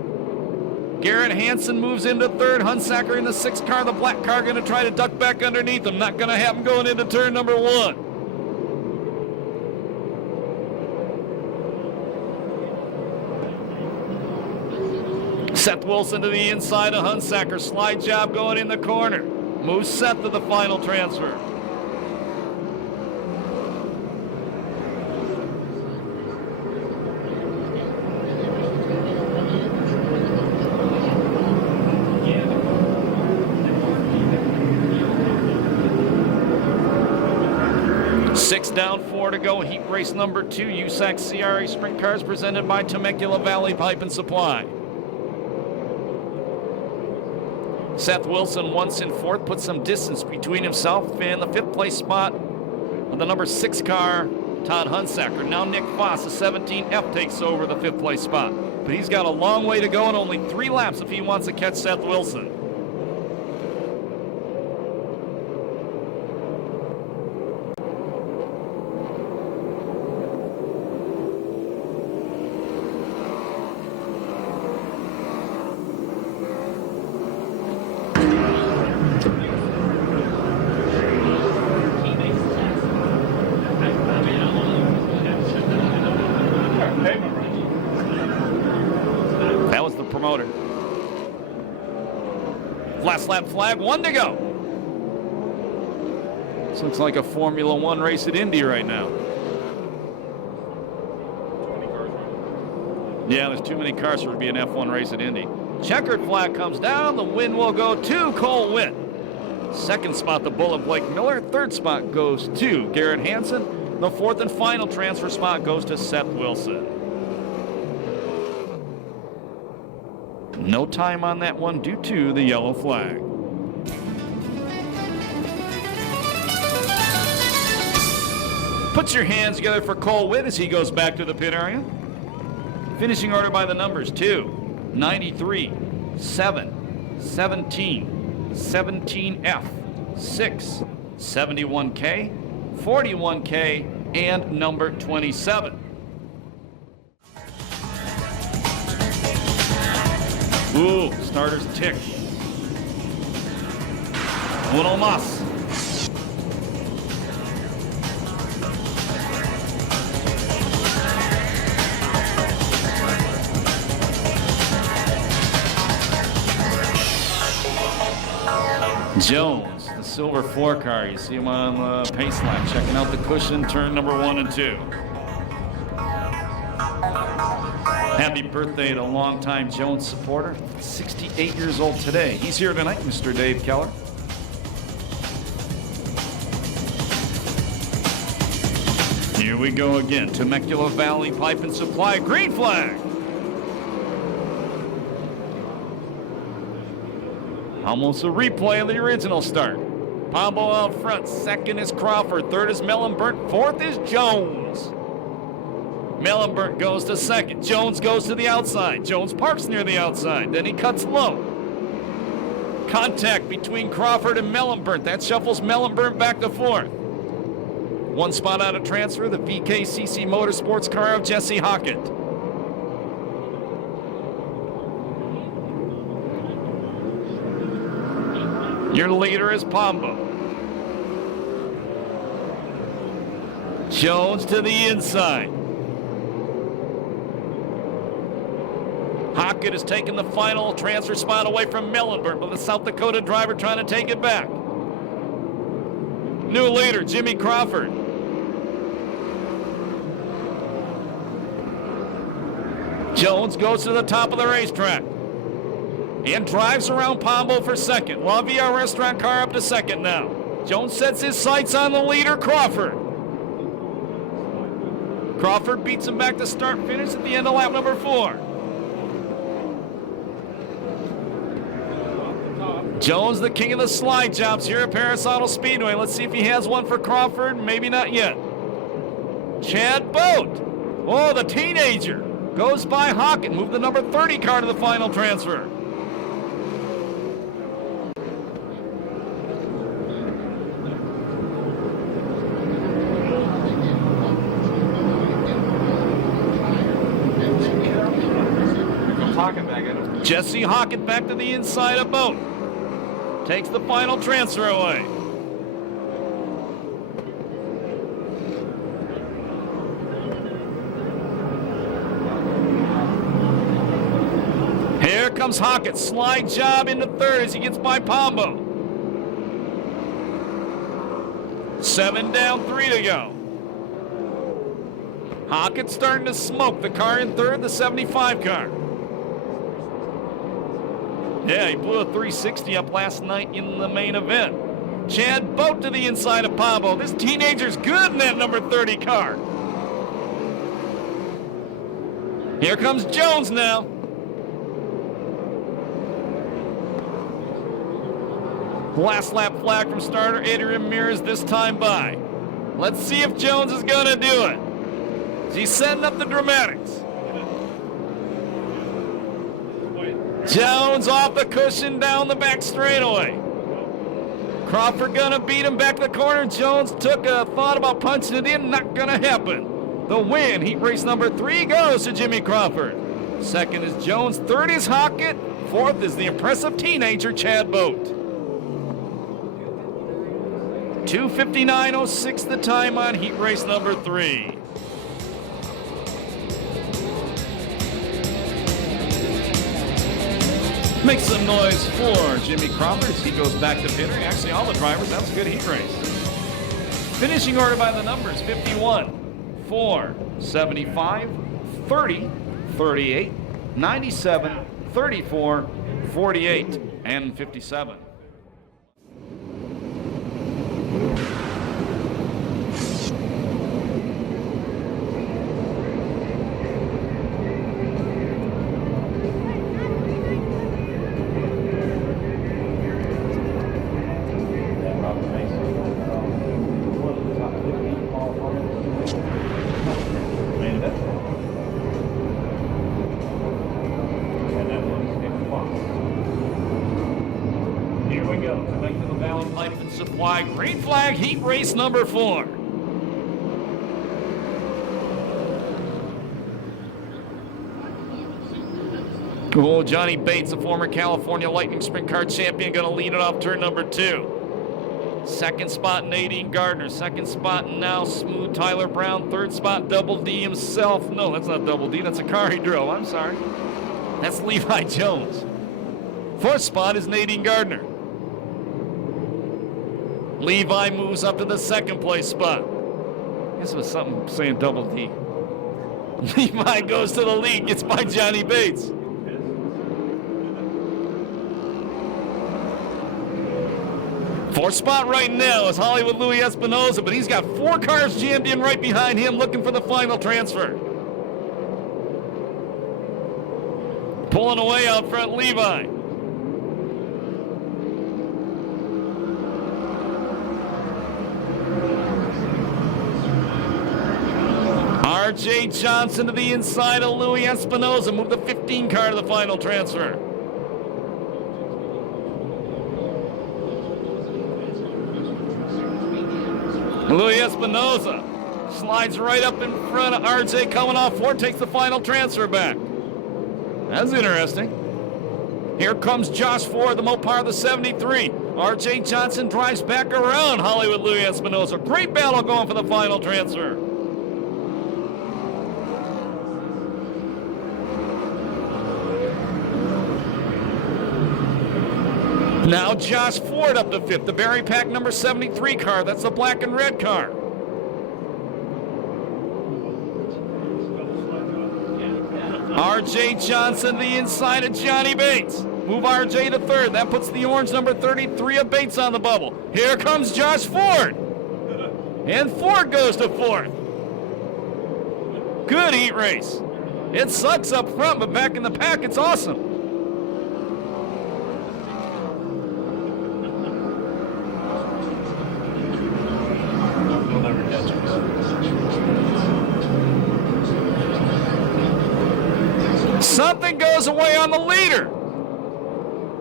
Garrett Hansen moves into third. Hunsacker in the 6th car. The black car going to try to duck back underneath him. Not going to happen going into turn number 1. Seth Wilson to the inside of Hunsacker. Slide job going in the corner. Moves Seth to the final transfer. Six down, 4 to go. Heat race number 2. USAC CRA Sprint Cars presented by Temecula Valley Pipe and Supply. Seth Wilson once in 4th, puts some distance between himself and the 5th place spot of the number 6 car, Todd Hunsacker. Now Nick Foss, the 17F, takes over the 5th place spot. But he's got a long way to go and only 3 laps if he wants to catch Seth Wilson. That was the promoter. Last lap flag, 1 to go. This looks like a Formula 1 race at Indy right now. Yeah, there's too many cars for it to be an F1 race at Indy. Checkered flag comes down. The win will go to Cole Witt. 2nd spot, the Bullet Blake Miller. 3rd spot goes to Garrett Hansen. The 4th and final transfer spot goes to Seth Wilson. No time on that one due to the yellow flag. Put your hands together for Cole Witt as he goes back to the pit area. Finishing order by the numbers: 2, 93, 7, 17, 17F, 6, 71K, 41K, and number 27. Ooh, starters tick. Uno más. Jones, the silver 4 car. You see him on the pace lap, checking out the cushion, turn number 1 and 2. Happy birthday to longtime Jones supporter, 68 years old today. He's here tonight, Mr. Dave Keller. Here we go again. Temecula Valley Pipe and Supply, green flag. Almost a replay of the original start. Pombo out front, second is Crawford, third is Mellenberg, fourth is Jones. Mellenberg goes to second, Jones goes to the outside. Jones parks near the outside, then he cuts low. Contact between Crawford and Mellenberg. That shuffles Mellenberg back to fourth. One spot out of transfer, the VKCC Motorsports car of Jesse Hockett. Your leader is Pombo. Jones to the inside. Hockett has taken the final transfer spot away from Mellenberg, but the South Dakota driver trying to take it back. New leader, Jimmy Crawford. Jones goes to the top of the racetrack and drives around Pombo for second. La Villa Restaurant car up to second now. Jones sets his sights on the leader, Crawford. Crawford beats him back to start finish at the end of lap number 4. Jones, the king of the slide jobs here at Perris Auto Speedway. Let's see if he has one for Crawford. Maybe not yet. Chad Boat. Oh, the teenager. Goes by Hockett. Move the number 30 car to the final transfer. Jesse Hockett back to the inside of Boat. Takes the final transfer away. Here comes Hockett. Slide job into third as he gets by Pombo. 7 down, 3 to go. Hockett starting to smoke. The car in third, the 75 car. Yeah, he blew a 360 up last night in the main event. Chad Boat to the inside of Pombo. This teenager's good in that number 30 car. Here comes Jones now. Last lap flag from starter Adrian Ramirez this time by. Let's see if Jones is going to do it. He's setting up the dramatics. Jones off the cushion down the back straightaway. Crawford gonna beat him back the corner. Jones took a thought about punching it in. Not gonna happen. The win, heat race number 3, goes to Jimmy Crawford. Second is Jones. Third is Hockett. Fourth is the impressive teenager Chad Boat. 2:59.06 the time on heat race number 3. Make some noise for Jimmy Crawford as he goes back to pit. Actually, all the drivers, that was a good heat race. Finishing order by the numbers: 51, 4, 75, 30, 38, 97, 34, 48, and 57. we go. Connect to the valley. Pipe and Supply, green flag, heat race number 4. Oh, Johnny Bates, the former California Lightning Sprint Car champion, going to lead it off turn number 2. Second spot, Nadine Gardner. Second spot, now Smooth Tyler Brown. Third spot, Double D himself. No, that's not Double D. That's a car he drove. I'm sorry. That's Levi Jones. Fourth spot is Nadine Gardner. Levi moves up to the second place spot. I guess it was something saying Double D. Levi goes to the lead, gets by Johnny Bates. Fourth spot right now is Hollywood Louis Espinoza, but he's got 4 cars jammed in right behind him looking for the final transfer. Pulling away out front, Levi. R.J. Johnson to the inside of Louis Espinoza. Move the 15 car to the final transfer. Louis Espinoza slides right up in front of R.J. coming off 4, takes the final transfer back. That's interesting. Here comes Josh Ford, the Mopar of the 73. R.J. Johnson drives back around Hollywood Louis Espinoza. Great battle going for the final transfer. Now Josh Ford up to 5th, the Barry Pack number 73 car. That's the black and red car. R.J. Johnson the inside of Johnny Bates. Move R.J. to 3rd. That puts the orange number 33 of Bates on the bubble. Here comes Josh Ford. And Ford goes to 4th. Good heat race. It sucks up front, but back in the pack, it's awesome. Something goes away on the leader.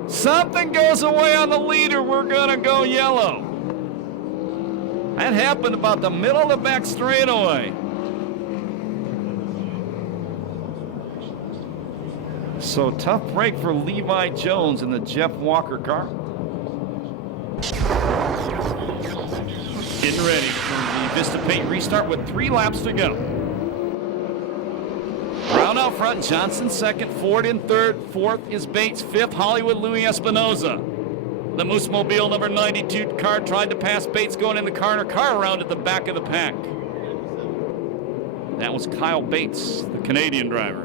Something goes away on the leader. We're going to go yellow. That happened about the middle of the back straightaway. So tough break for Levi Jones in the Jeff Walker car. Getting ready for the Vista Paint restart with 3 laps to go. Brown out front, Johnson second, Ford in 3rd, 4th is Bates, 5th, Hollywood Louis Espinoza. The Moose Mobile number 92 car tried to pass Bates going in the car, and a car around at the back of the pack. That was Kyle Bates, the Canadian driver.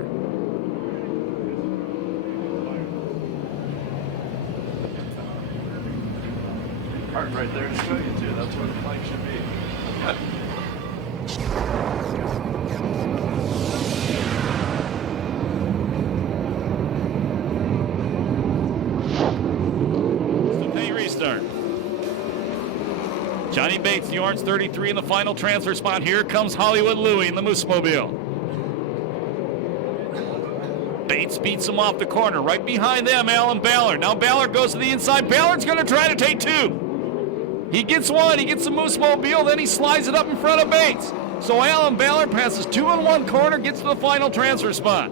Part right there to show you to. That's where the flag should be. Johnny Bates, the orange 33 in the final transfer spot. Here comes Hollywood Louis in the Moose Mobile. Bates beats him off the corner. Right behind them, Alan Ballard. Now Ballard goes to the inside. Ballard's going to try to take 2. He gets 1. He gets the Moose Mobile. Then he slides it up in front of Bates. So Alan Ballard passes 2 in one corner, gets to the final transfer spot.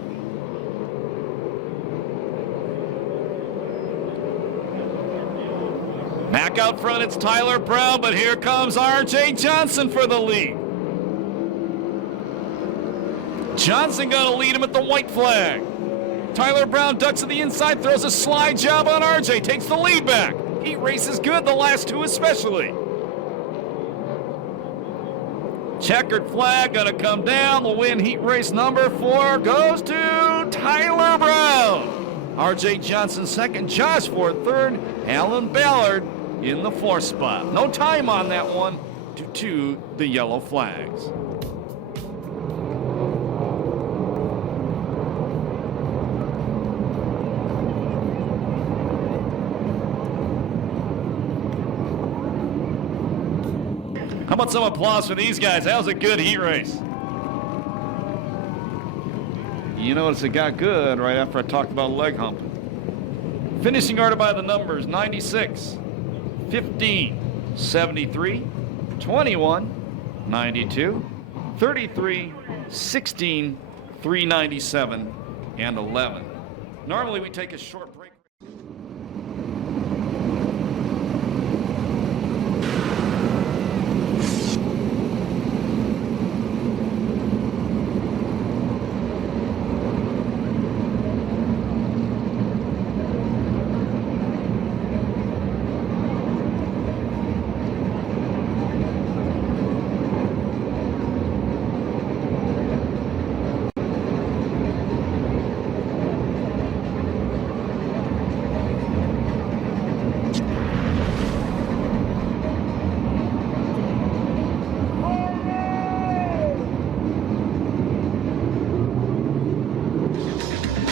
Back out front, it's Tyler Brown, but here comes R.J. Johnson for the lead. Johnson gonna lead him at the white flag. Tyler Brown ducks to the inside, throws a slide job on R.J., takes the lead back. Heat race is good, the last 2 especially. Checkered flag gonna come down. The win heat race number 4 goes to Tyler Brown. R.J. Johnson second, Josh Ford 3rd, Alan Ballard in the 4th spot. No time on that one due to the yellow flags. How about some applause for these guys? That was a good heat race. You notice it got good right after I talked about leg humping. Finishing order by the numbers: 96, 15, 73, 21, 92, 33, 16, 397, and 11. Normally we take a short break.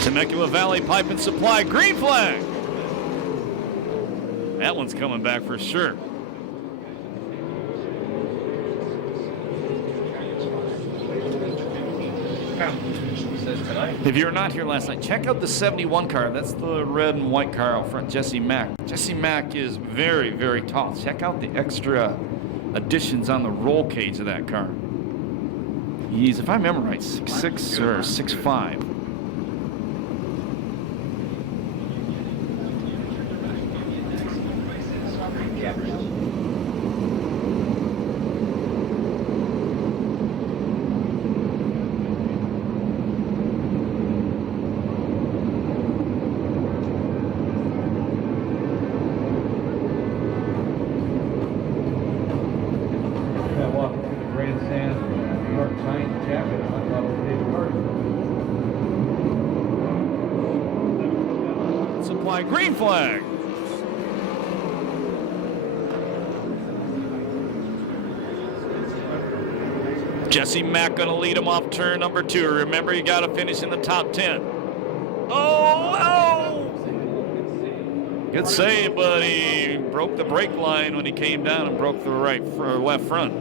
Temecula Valley Pipe and Supply, green flag. That one's coming back for sure. If you're not here last night, check out the 71 car. That's the red and white car out front, Jesse Mack. Jesse Mack is very, very tall. Check out the extra additions on the roll cage of that car. He's, if I remember right, 6'6" or 6'5". Supply, green flag. Jesse Mack gonna lead him off turn number 2. Remember, you gotta finish in the top 10. Oh! Good save, but he broke the brake line when he came down and broke the left front.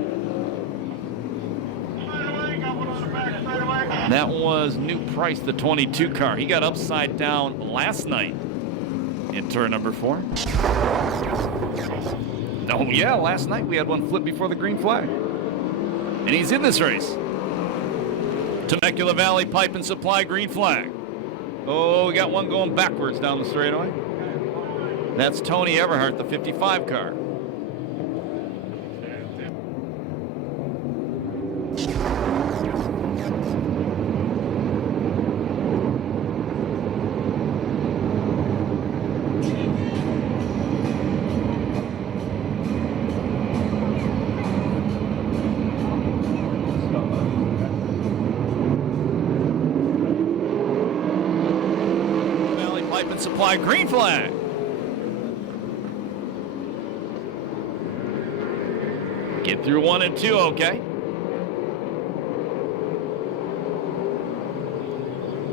That was New Price, the 22 car. He got upside down last night in turn number 4. Oh yeah, last night we had one flip before the green flag. And he's in this race. Temecula Valley Pipe and Supply, green flag. Oh, we got one going backwards down the straightaway. That's Tony Everhart, the 55 car. Pipe and Supply, green flag. Get through 1 and 2, okay.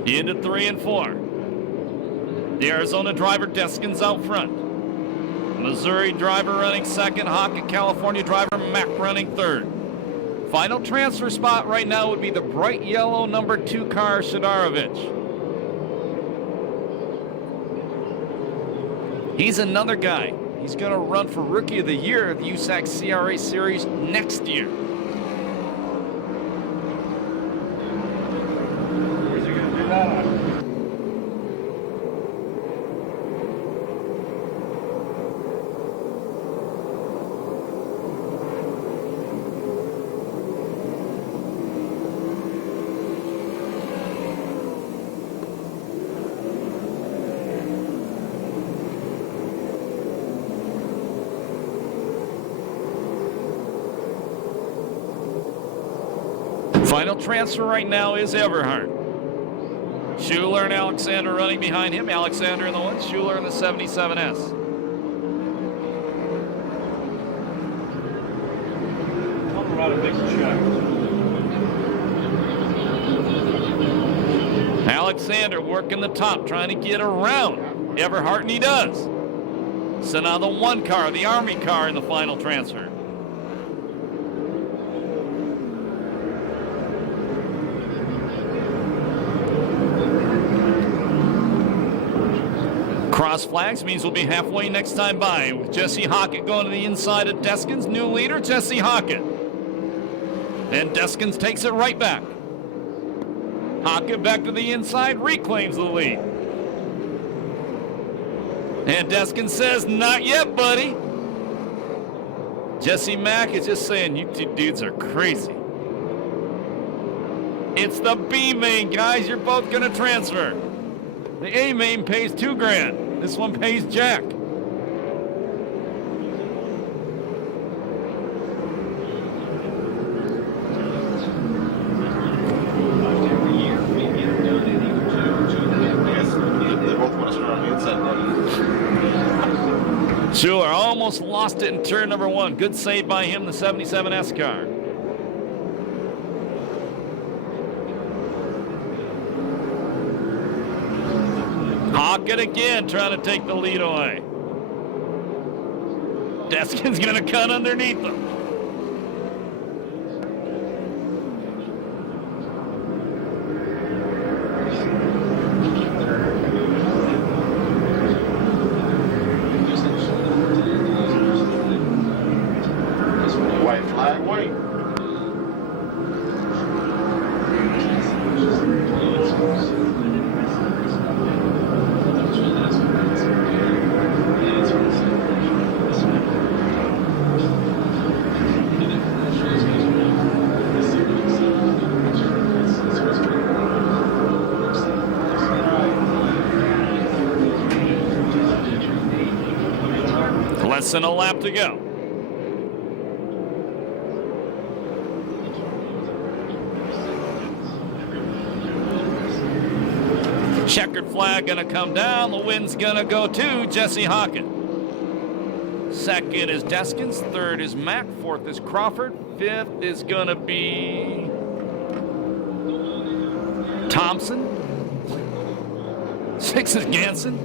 Into 3 and 4. The Arizona driver Deskin's out front. Missouri driver running second. Hawk, California driver Mack running third. Final transfer spot right now would be the bright yellow number 2 car, Shadarovich. He's another guy. He's going to run for Rookie of the Year at the USAC CRA Series next year. Where's he going to do that on? Final transfer right now is Everhart. Schuler and Alexander running behind him. Alexander in the 1, Schuler in the 77S. Colorado takes a shot. Alexander working the top, trying to get around Everhart, and he does. So now the 1 car, the Army car in the final transfer. Cross flags means we'll be halfway next time by, with Jesse Hockett going to the inside of Deskins. New leader, Jesse Hockett. And Deskins takes it right back. Hockett back to the inside, reclaims the lead. And Deskins says, not yet, buddy. Jesse Mack is just saying, you two dudes are crazy. It's the B main, guys. You're both going to transfer. The A main pays $2,000. This one pays Jack. Schuler almost lost it in turn number 1. Good save by him, the 77S car. Hockett again trying to take the lead away. Deskin's going to cut underneath him. White flag, wait. Less than a lap to go. Checkered flag gonna come down. The win's gonna go to Jesse Hockett. Second is Deskins. Third is Mack. Fourth is Crawford. Fifth is gonna be Thompson. Sixth is Ganson.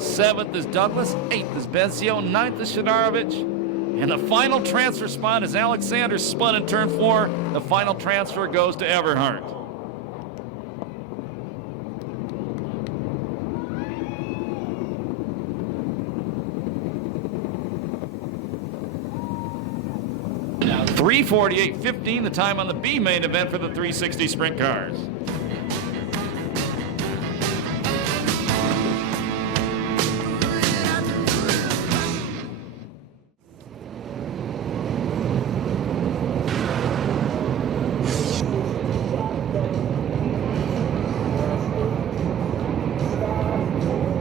Seventh is Douglas. Eighth is Benzio. Ninth is Shadarovich. And the final transfer spot is Alexander spun in turn 4. The final transfer goes to Everhart. .348.15, the time on the B main event for the 360 Sprint Cars.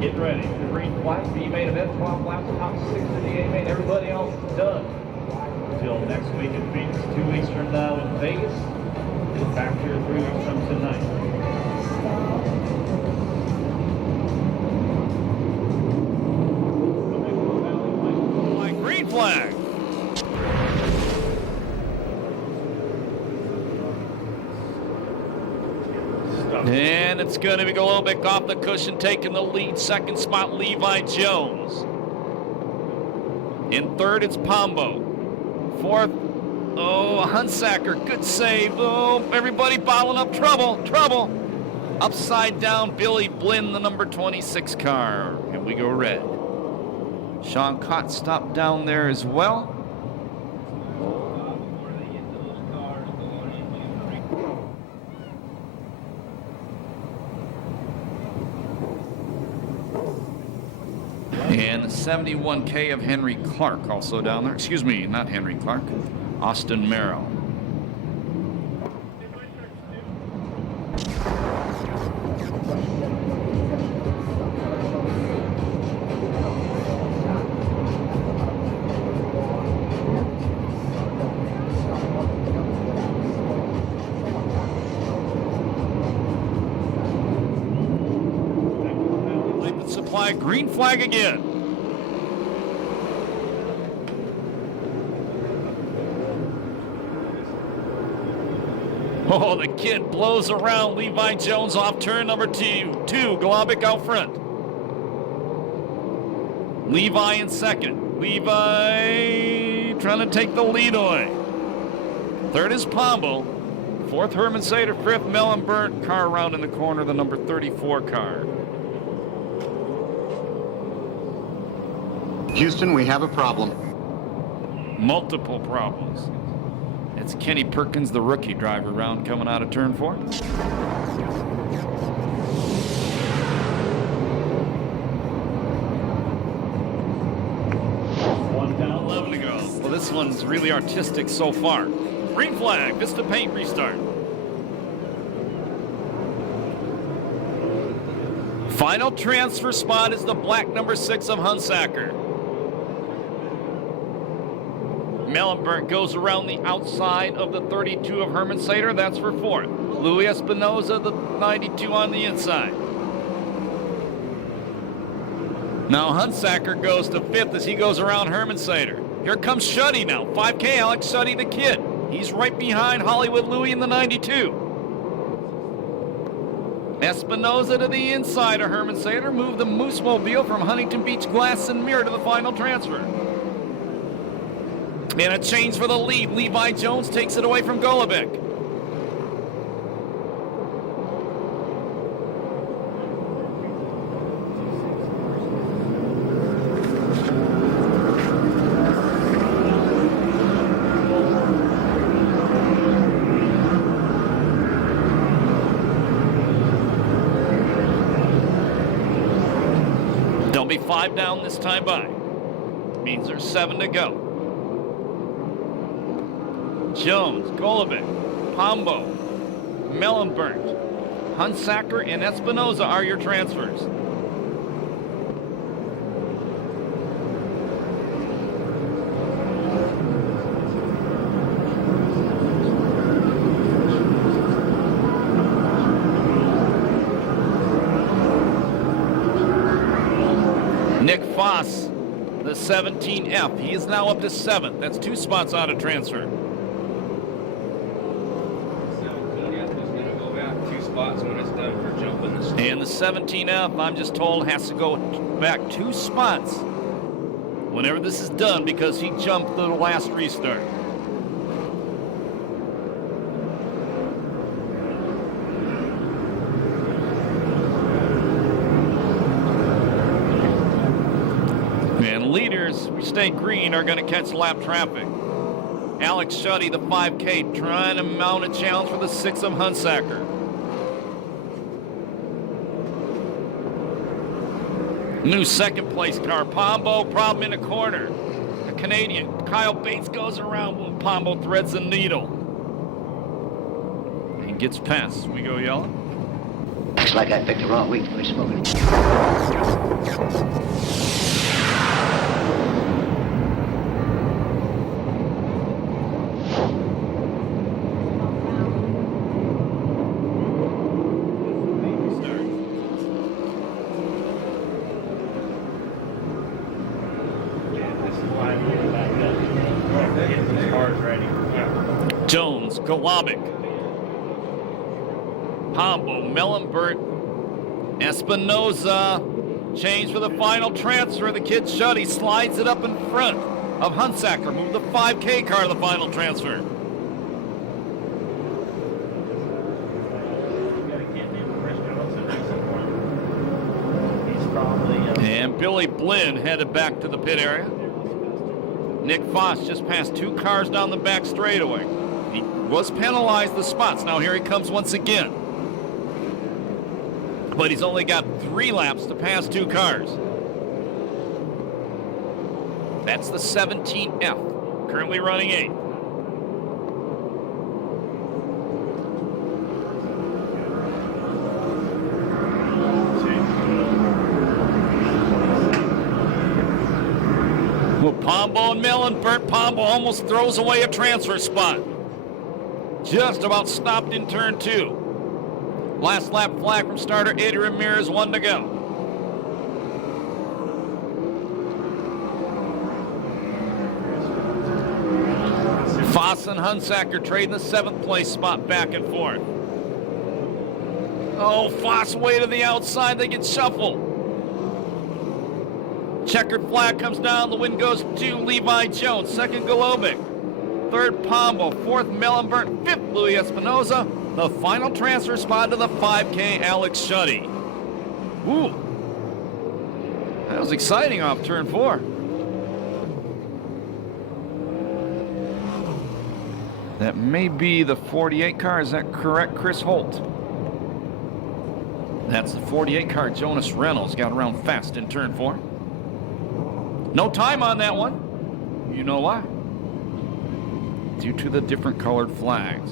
Get ready. The green flag, B main event, 12 laps, top 6 in the A main. Everybody else is done. Until next week in Phoenix, 2 weeks from now in Vegas, and back here 3 weeks from tonight. Green flag. And it's going to be Golobic off the cushion, taking the lead. Second spot, Levi Jones. In third, it's Pombo. Fourth, Hunsacker, good save. Oh, everybody bottling up trouble. Upside down, Billy Blinn, the number 26 car. Here we go red. Sean Cott stopped down there as well. And the 71K of Henry Clark also down there. Excuse me, not Henry Clark. Austin Merrill. Supply green flag again. Oh, the kid blows around Levi Jones off turn number 2. Golobic out front. Levi in second. Levi trying to take the lead away. Third is Pombo. Fourth, Herman Sater. Fifth, Mellenberg. Car around in the corner, the number 34 car. Houston, we have a problem. Multiple problems. It's Kenny Perkins, the rookie driver, round coming out of turn 4. One down, 11 to go. Well, this one's really artistic so far. Green flag, Vista Paint restart. Final transfer spot is the black number 6 of Hunsaker. Mellenberg goes around the outside of the 32 of Herman Sater. That's for 4th. Louis Espinoza, the 92 on the inside. Now Hunsaker goes to 5th as he goes around Herman Sater. Here comes Shuddy now. 5K, Alex Shuddy, the kid. He's right behind Hollywood Louis in the 92. Espinoza to the inside of Herman Sater. Move the Moose Mobile from Huntington Beach Glass and Mirror to the final transfer. And a change for the lead. Levi Jones takes it away from Golovic. There'll be 5 down this time by. Means there's 7 to go. Jones, Golovic, Pombo, Mellenberg, Hunsaker, and Espinoza are your transfers. Nick Foss, the 17F. He is now up to 7th. That's 2 spots out of transfer. And the 17F, I'm just told, has to go back 2 spots whenever this is done because he jumped the last restart. And leaders, we stay green, are going to catch lap traffic. Alex Shuddy, the 5K, trying to mount a challenge for the 6 of Hunsaker. New second place car, Pombo, problem in the corner. The Canadian, Kyle Bates, goes around when Pombo threads the needle. And gets past. We go yellow. Looks like I picked the wrong week to be smoking. Jones, Golovic, Pombo, Mellenberg, Espinoza. Change for the final transfer. The kid Shuddy slides it up in front of Hunsaker. Move the 5K car to the final transfer. And Billy Blinn headed back to the pit area. Nick Foss just passed 2 cars down the back straightaway. He was penalized the spots. Now here he comes once again. But he's only got 3 laps to pass 2 cars. That's the 17F, currently running 8th. Well, Pombo and Mellenberg. Pombo almost throws away a transfer spot. Just about stopped in turn 2. Last lap flag from starter Eddie Ramirez, 1 to go. Foss and Hunsaker trading the 7th place spot back and forth. Oh, Foss way to the outside. They get shuffled. Checkered flag comes down. The win goes to Levi Jones. 2nd, Golovic. 3rd, Pombo. 4th, Mellenberg. 5th, Louis Espinoza. The final transfer spot to the 5K, Alex Shuddy. Ooh. That was exciting off turn 4. That may be the 48 car. Is that correct, Chris Holt? That's the 48 car. Jonas Reynolds got around fast in turn 4. No time on that one. You know why? Due to the different colored flags.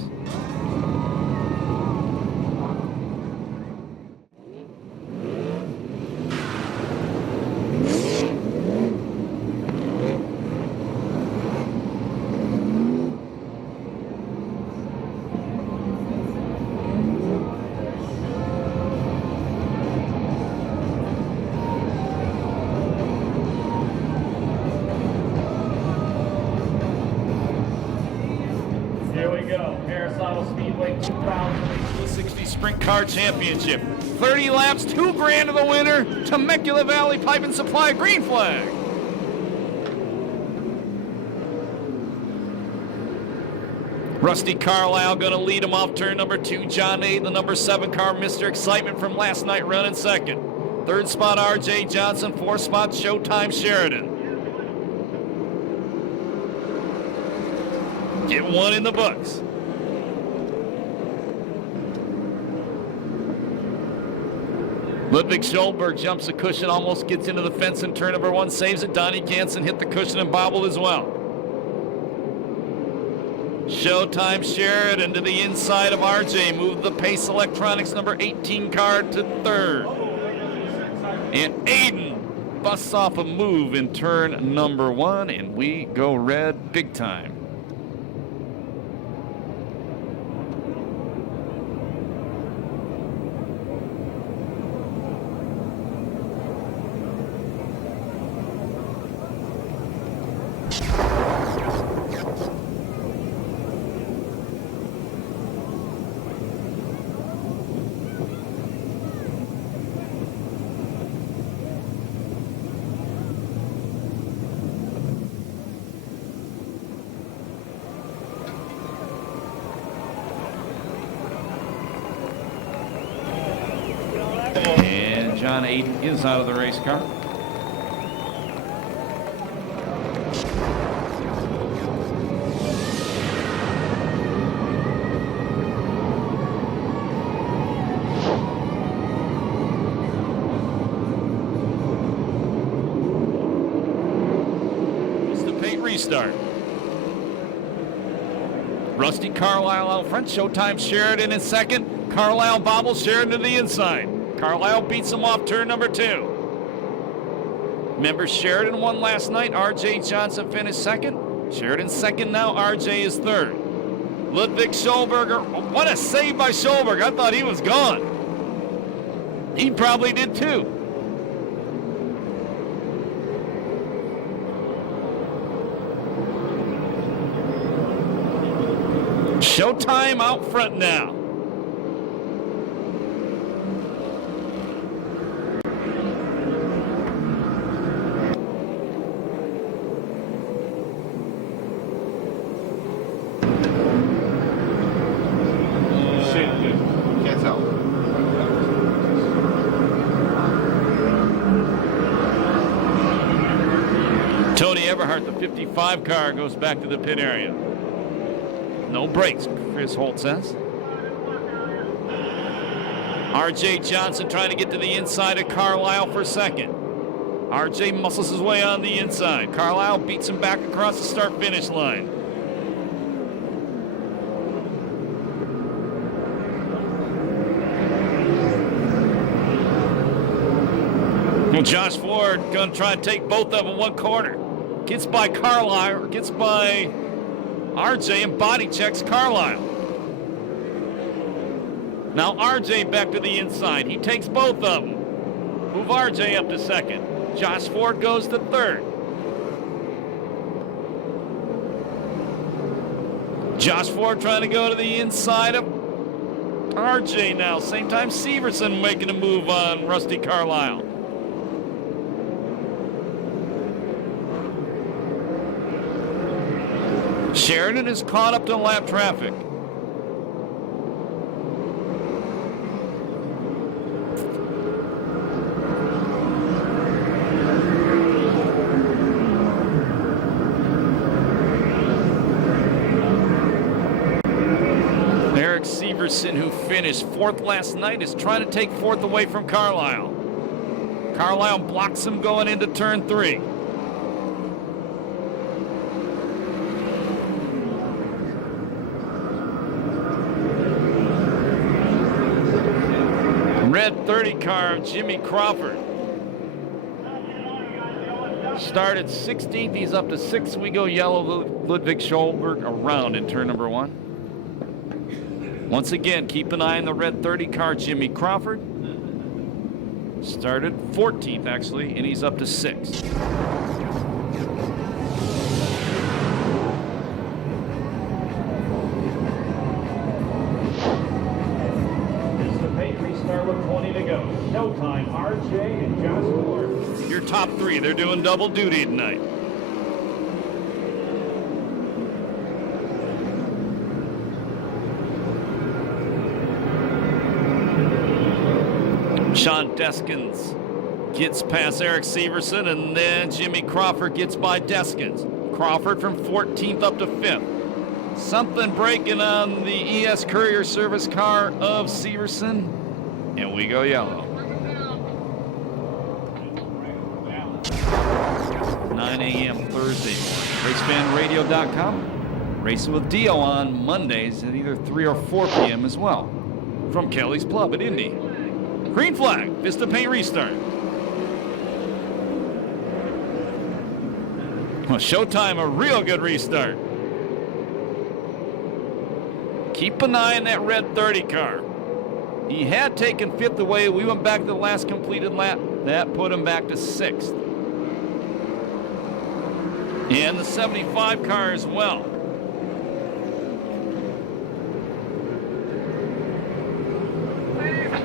Perris Auto Speedway 60 Sprint Car Championship. 30 laps, $2,000 to the winner. Temecula Valley Pipe and Supply green flag. Rusty Carlisle going to lead him off turn number 2. John A., the number 7 car, Mr. Excitement from last night, running second. Third spot, R.J. Johnson. Fourth spot, Showtime Sheridan. Get one in the books. Ludwig Schulberg jumps the cushion, almost gets into the fence in turn number 1, saves it. Donnie Jansen hit the cushion and bobbled as well. Showtime Sheridan to the inside of RJ, moved the Pace Electronics number 18 car to third. And Aiden busts off a move in turn number 1, and we go red big time. And John Aiden is out of the race car. It's the paint restart. Rusty Carlisle out front. Showtime Sheridan in second. Carlisle bobbles Sheridan to the inside. Carlisle beats him off turn number 2. Remember, Sheridan won last night. R.J. Johnson finished second. Sheridan's second now. R.J. is third. Ludwig Schulberger. What a save by Schulberger. I thought he was gone. He probably did too. Showtime out front now. Can't tell. Tony Everhart, the 55 car, goes back to the pit area. No brakes, Chris Holt says. R.J. Johnson trying to get to the inside of Carlisle for second. R.J. muscles his way on the inside. Carlisle beats him back across the start-finish line. Well, Josh Ford going to try and take both of them one corner. Gets by Carlisle, or gets by RJ and body checks Carlisle. Now RJ back to the inside. He takes both of them. Move RJ up to second. Josh Ford goes to third. Josh Ford trying to go to the inside of RJ now. Same time Severson making a move on Rusty Carlisle. Sheridan is caught up to lap traffic. Severson, who finished 4th last night, is trying to take 4th away from Carlisle. Carlisle blocks him going into turn 3. Red 30 car of Jimmy Crawford. Started 16th, he's up to 6th. We go yellow, Ludwig Schulberg around in turn number 1. Once again, keep an eye on the red 30 car, Jimmy Crawford. Started 14th, actually, and he's up to 6th. This is the pace restart with 20 to go. Showtime, RJ and Josh Ford. Your top 3, they're doing double duty tonight. Sean Deskins gets past Eric Severson, and then Jimmy Crawford gets by Deskins. Crawford from 14th up to 5th. Something breaking on the ES Courier Service car of Severson, and we go yellow. 9 a.m. Thursday morning. RaceFanRadio.com. Racing with Dio on Mondays at either 3 or 4 p.m. as well. From Kelly's Club at Indy. Green flag, Vista Paint restart. Well, Showtime, a real good restart. Keep an eye on that red 30 car. He had taken 5th away. We went back to the last completed lap. That put him back to 6th. And the 75 car as well.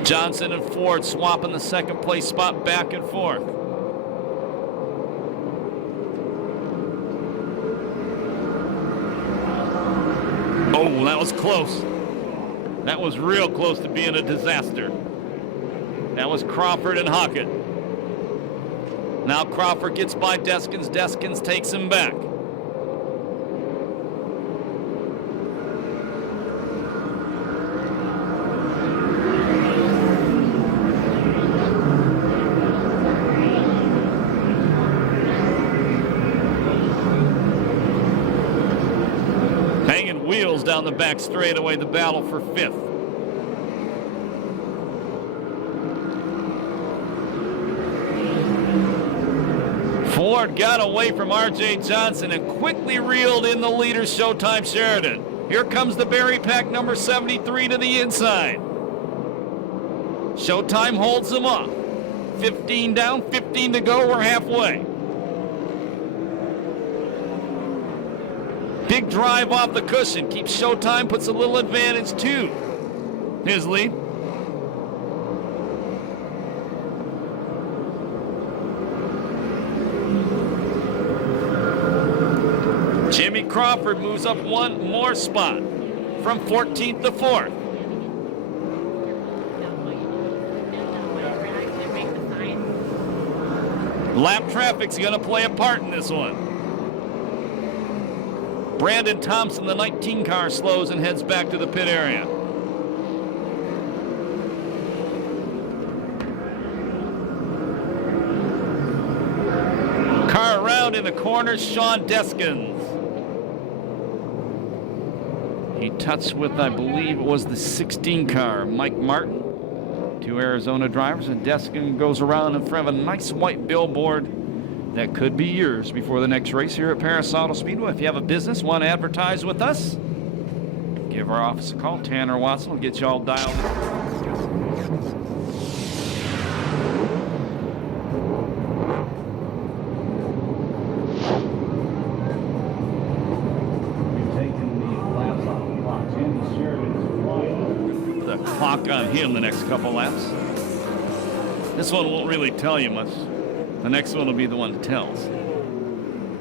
Johnson and Ford swapping the 2nd place spot back and forth. Oh, that was close. That was real close to being a disaster. That was Crawford and Hockett. Now Crawford gets by Deskins. Deskins takes him back. Hanging wheels down the back straightaway, the battle for 5th. Ford got away from R.J. Johnson and quickly reeled in the leader, Showtime Sheridan. Here comes the Berry Pack number 73 to the inside. Showtime holds him off. 15 down, 15 to go, we're halfway. Big drive off the cushion. Keeps Showtime, puts a little advantage to his lead. Jimmy Crawford moves up 1 more spot from 14th to 4th. Lap traffic's going to play a part in this one. Brandon Thompson, the 19 car, slows and heads back to the pit area. Car around in the corner, Sean Deskins. He touched with, I believe it was the 16 car, Mike Martin. 2 Arizona drivers, and Deskin goes around in front of a nice white billboard that could be yours before the next race here at Perris Auto Speedway. If you have a business, want to advertise with us, give our office a call. Tanner Watson will get you all dialed in. Clock on him the next couple laps. This one won't really tell you much. The next one will be the one that tells.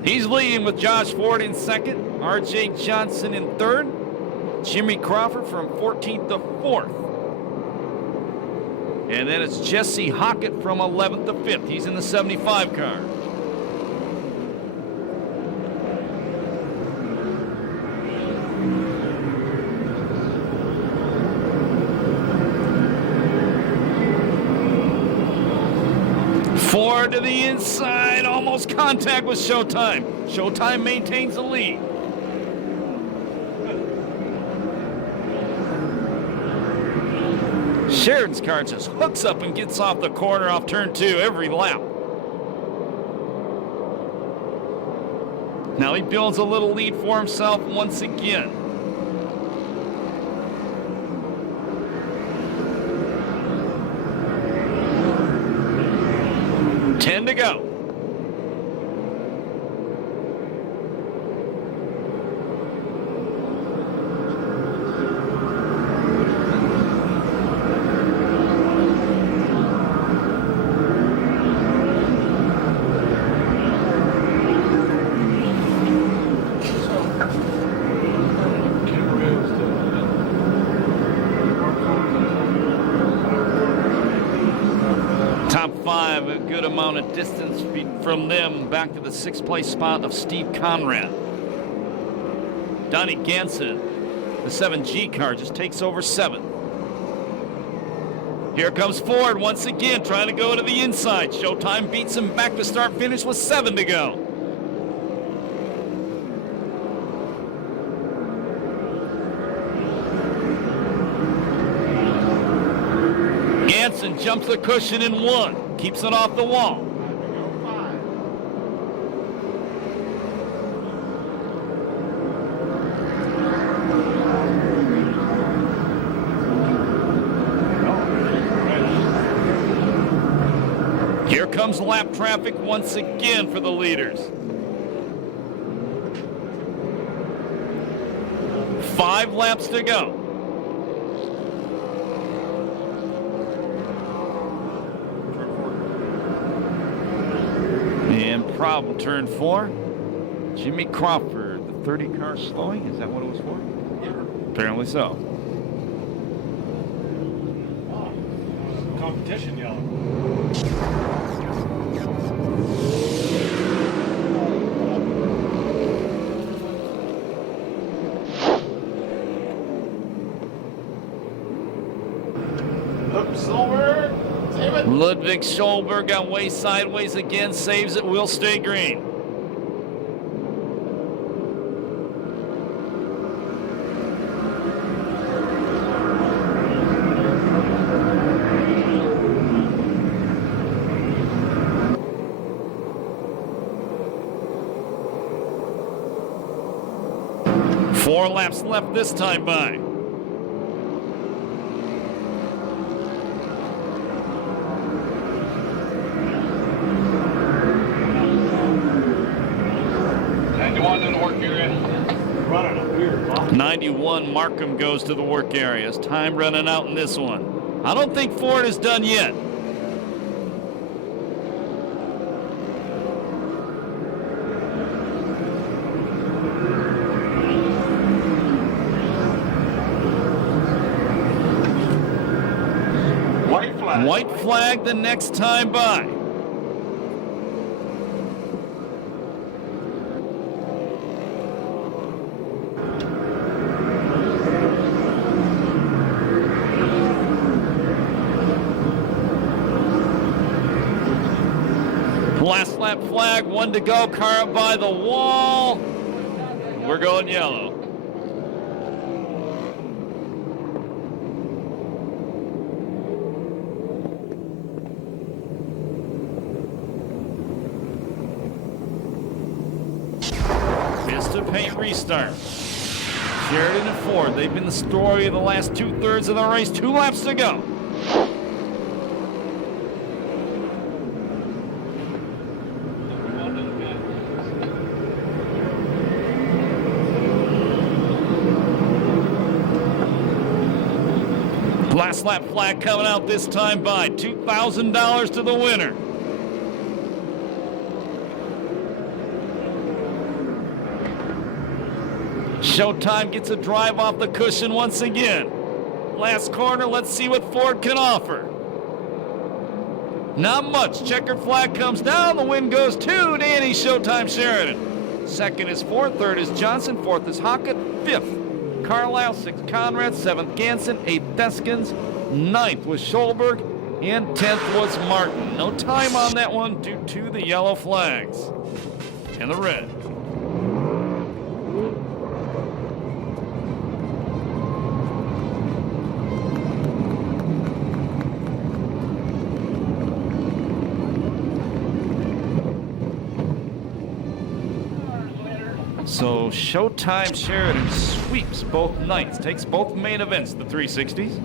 He's leading with Josh Ford in 2nd, R.J. Johnson in 3rd, Jimmy Crawford from 14th to 4th. And then it's Jesse Hockett from 11th to 5th. He's in the 75 car. Ford to the inside, almost contact with Showtime. Showtime maintains the lead. Sheridan's car just hooks up and gets off the corner off turn 2 every lap. Now he builds a little lead for himself once again. To go. Top 5, a good amount of distance from them back to the 6th place spot of Steve Conrad. Donnie Ganson, the 7G car, just takes over 7th. Here comes Ford once again, trying to go to the inside. Showtime beats him back to start finish with 7 to go. Ganson jumps the cushion in 1, keeps it off the wall. Here comes lap traffic once again for the leaders. 5 laps to go. And probably turn 4. Jimmy Crawford, the 30 car slowing. Is that what it was for? Yeah. Apparently so. Competition yelling. Ludwig Schulberg got way sideways again, saves it, will stay green. Four laps left this time by. To the work area. Running up here. 91 Markham goes to the work areas. Time running out in this one. I don't think Ford is done yet. White flag. White flag the next time by. Last lap flag, 1 to go, car up by the wall. We're going yellow. Vista paint restart. Sheridan and Ford, they've been the story of the last 2/3 of the race. 2 laps to go. Last lap flag coming out this time by. $2,000 to the winner. Showtime gets a drive off the cushion once again. Last corner, let's see what Ford can offer. Not much. Checkered flag comes down. The win goes to Danny Showtime Sheridan. Second is Ford. Third is Johnson. Fourth is Hockett. Fifth, Carlisle. Sixth, Conrad. Seventh, Ganson. Eighth, Deskins. Ninth was Schulberg. and 10th was Martin. No time on that one due to the yellow flags and the red. So Showtime Sheridan sweeps both nights, takes both main events, the 360s.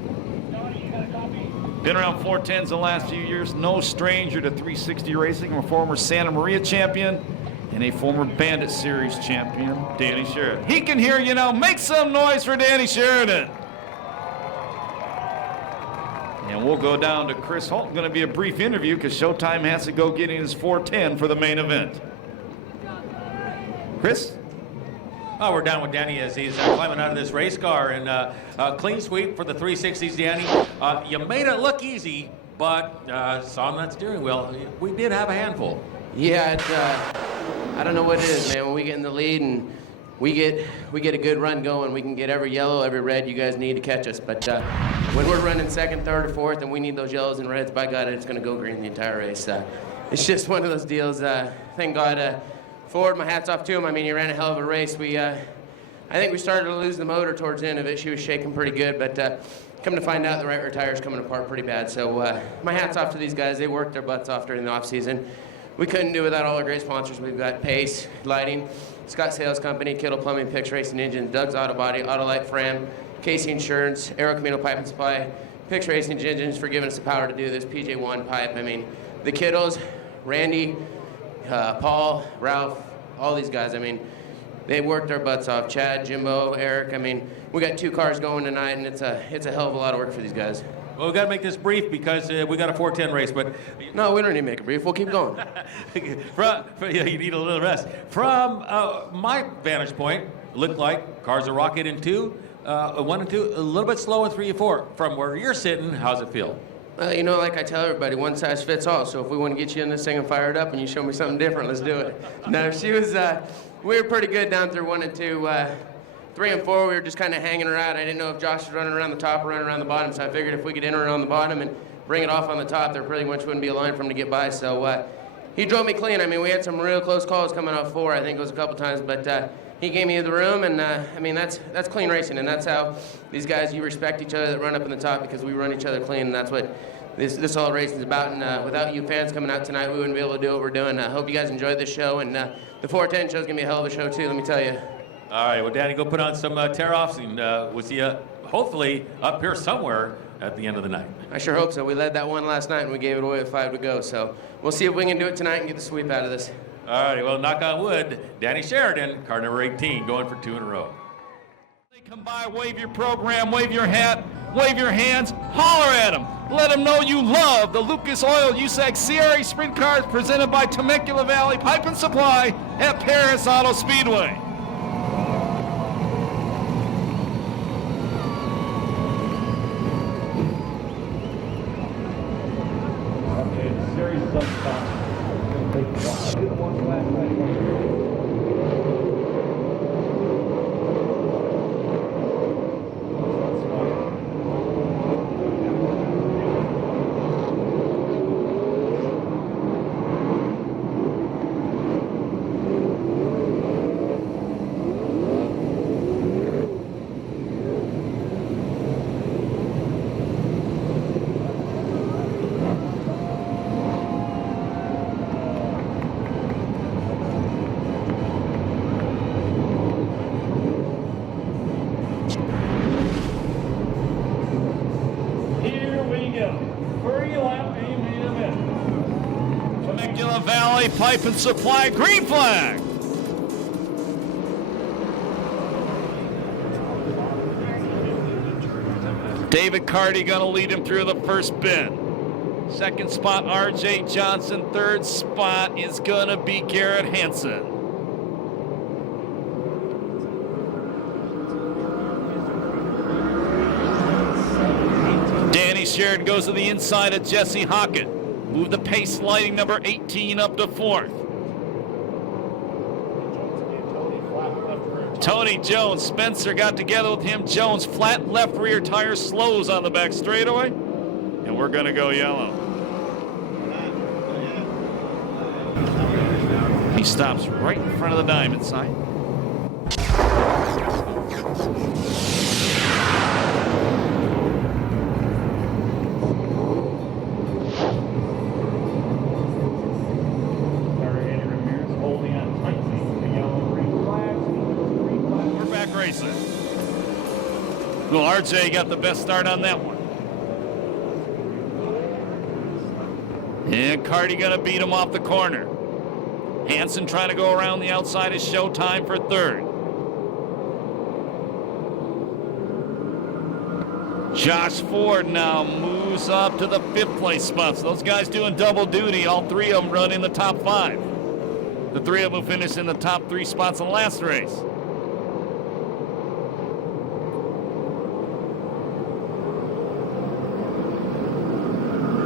Been around 410s the last few years, no stranger to 360 racing, a former Santa Maria champion and a former Bandit Series champion, Danny Sheridan. He can hear you now. Make some noise for Danny Sheridan. And we'll go down to Chris Holt. Going to be a brief interview because Showtime has to go getting his 410 for the main event. Chris? Oh, we're down with Danny as he's climbing out of this race car, and clean sweep for the 360s, Danny. You made it look easy, but saw on that steering wheel, we did have a handful. Yeah, I don't know what it is, man. When we get in the lead and we get a good run going, we can get every yellow, every red you guys need to catch us. But when we're running second, third, or fourth, and we need those yellows and reds, by God, it's going to go green the entire race. It's just one of those deals. Thank God. Ford, my hat's off to him. I mean, he ran a hell of a race. I think we started to lose the motor towards the end of it. She was shaking pretty good, but come to find out, the right rear tire's coming apart pretty bad. So my hat's off to these guys. They worked their butts off during the off season. We couldn't do without all our great sponsors. We've got Pace Lighting, Scott Sales Company, Kittle Plumbing, Pix Racing Engine, Doug's Auto Body, Autolite Fram, Casey Insurance, Aero Camino Pipe and Supply, Pix Racing Engines for giving us the power to do this, PJ1 Pipe. I mean, the Kittles, Randy, Paul, Ralph, all these guys, I mean, they worked their butts off. Chad, Jimbo, Eric, I mean, we got 2 cars going tonight, and it's a hell of a lot of work for these guys. Well, we got to make this brief because we got a 410 race, but... No, we don't need to make it brief. We'll keep going. Yeah, you need a little rest. From my vantage point, it looked like cars are rocking in 2, 1 and 2, a little bit slow in 3 and 4. From where you're sitting, how's it feel? You know, like I tell everybody, one size fits all. So if we want to get you in this thing and fired up and you show me something different, let's do it. No, we were pretty good down through 1 and 2. 3 and 4, we were just kind of hanging around. I didn't know if Josh was running around the top or running around the bottom, so I figured if we could enter on the bottom and bring it off on the top, there pretty much wouldn't be a line for him to get by. So he drove me clean. I mean, we had some real close calls coming off 4, I think it was a couple times, but he gave me the room, and I mean, that's clean racing, and that's how these guys, you respect each other that run up in the top because we run each other clean, and that's what this all racing is about. And without you fans coming out tonight, we wouldn't be able to do what we're doing. I hope you guys enjoyed this show, and the 410 show is going to be a hell of a show, too, let me tell you. All right, well, Danny, go put on some tear-offs, and we'll see you hopefully up here somewhere at the end of the night. I sure hope so. We led that one last night, and we gave it away with 5 to go. So we'll see if we can do it tonight and get the sweep out of this. All right, well, knock on wood. Danny Sheridan, car number 18, going for 2 in a row. They come by, wave your program, wave your hat, wave your hands, holler at them. Let them know you love the Lucas Oil USAC CRA Sprint Cars presented by Temecula Valley Pipe and Supply at Perris Auto Speedway. Okay, the series is up top. Temecula Valley Pipe and Supply, green flag. David Carty gonna lead him through the first bend. Second spot, R.J. Johnson. Third spot is gonna be Garrett Hansen. Danny Sheridan goes to the inside of Jesse Hockett. Move the pace lighting number 18 up to 4th. Tony Jones, Spencer got together with him. Jones, flat left rear tire, slows on the back straightaway. And we're we're going to go yellow. He stops right in front of the diamond sign. We're back racing. Well, RJ got the best start on that one. And Carty gonna beat him off the corner. Hansen trying to go around the outside is Showtime for third. Josh Ford now moves up to the 5th place spots. Those guys doing double duty. All 3 of them run in the top 5. The 3 of them finished in the top 3 spots in the last race.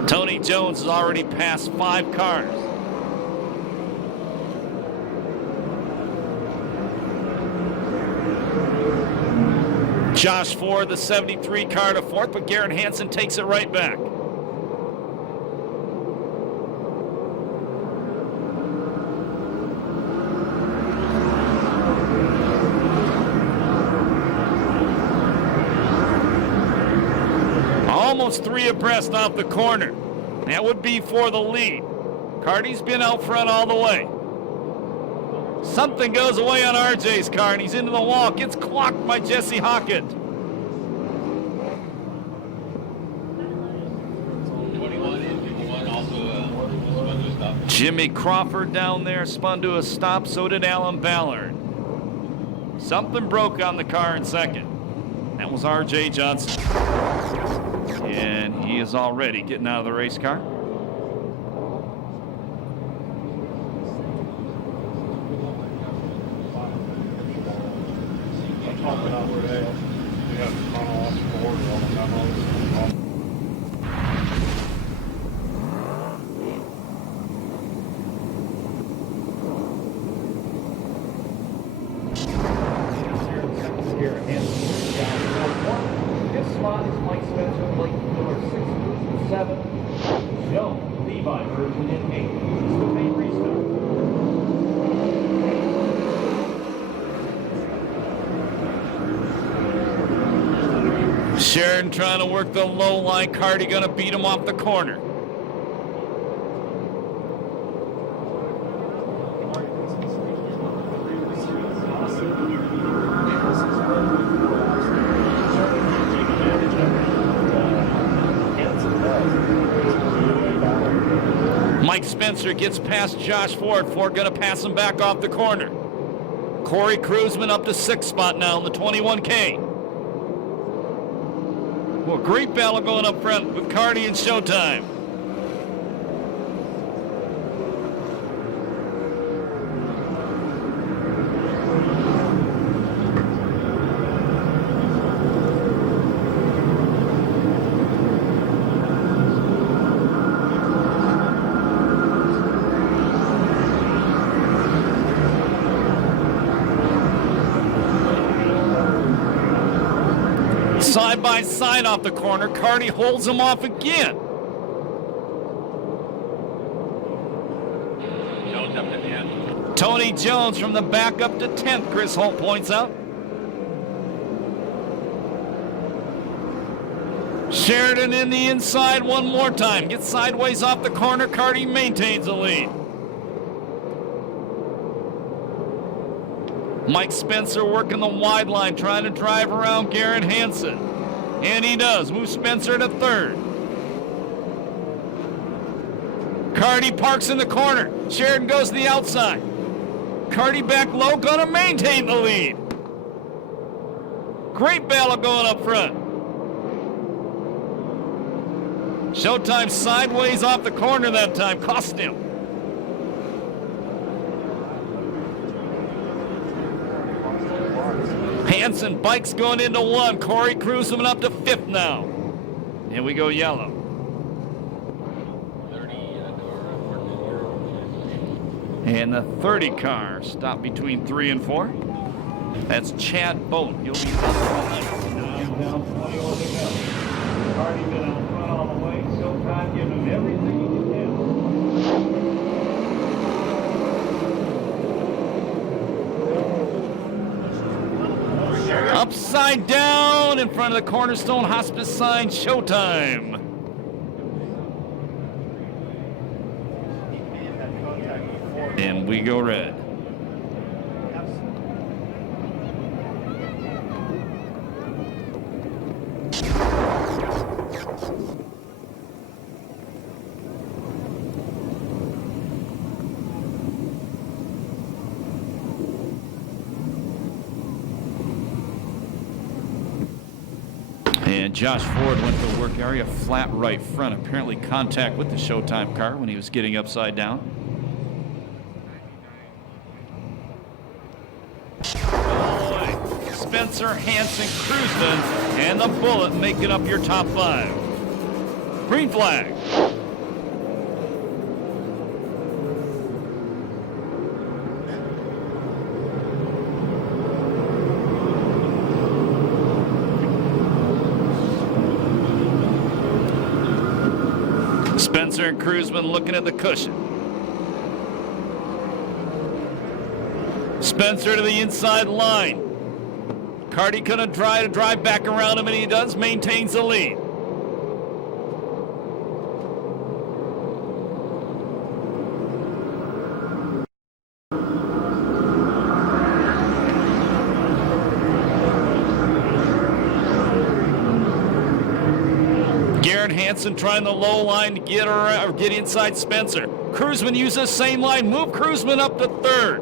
Tony Jones has already passed 5 cars. Josh Ford, the 73 car to 4th, but Garrett Hansen takes it right back. Almost 3 abreast off the corner. That would be for the lead. Carty's been out front all the way. Something goes away on RJ's car, and he's into the wall. Gets clocked by Jesse Hockett. Jimmy Crawford down there spun to a stop. So did Alan Ballard. Something broke on the car in second. That was RJ Johnson. And he is already getting out of the race car. This spot is Mike Spencer, Blake Miller, 6, 7, Joe, Levi, Virgin in 8. This is the main restart. Sheridan trying to work the low line. Carty gonna beat him off the corner. Mike Spencer gets past Josh Ford. Ford gonna pass him back off the corner. Corey Kruzman up to 6th spot now in the 21K. Well, great battle going up front with Carty and Showtime. Side by side off the corner. Carty holds him off again. Jones up to 10. Tony Jones from the back up to 10th, Chris Holt points out. Sheridan in the inside one more time. Gets sideways off the corner. Carty maintains the lead. Mike Spencer working the wide line, trying to drive around Garrett Hansen. And he does. Moves Spencer to 3rd. Carty parks in the corner. Sheridan goes to the outside. Carty back low, gonna maintain the lead. Great battle going up front. Showtime sideways off the corner that time. Cost him. Hansen bikes going into 1. Corey Kruzman up to 5th now. And we go yellow. And the 30 car stopped between 3 and 4. That's Chad Boat. He'll be Down 21 to go. Carty been out front all the way. So long time, giving him everything he can. Upside down in front of the Cornerstone Hospice sign, showtime. And we go red. And Josh Ford went to the work area, flat right front. Apparently contact with the Showtime car when he was getting upside down. Spencer, Hansen, Cruzman, and the Bullet making up your top 5. Green flag. Spencer and Cruzman looking at the cushion. Spencer to the inside line. Carty gonna try to drive back around him, and he does, maintains the lead. Garrett Hansen trying the low line to get around, or get inside Spencer. Cruzman uses the same line, move Cruzman up to 3rd.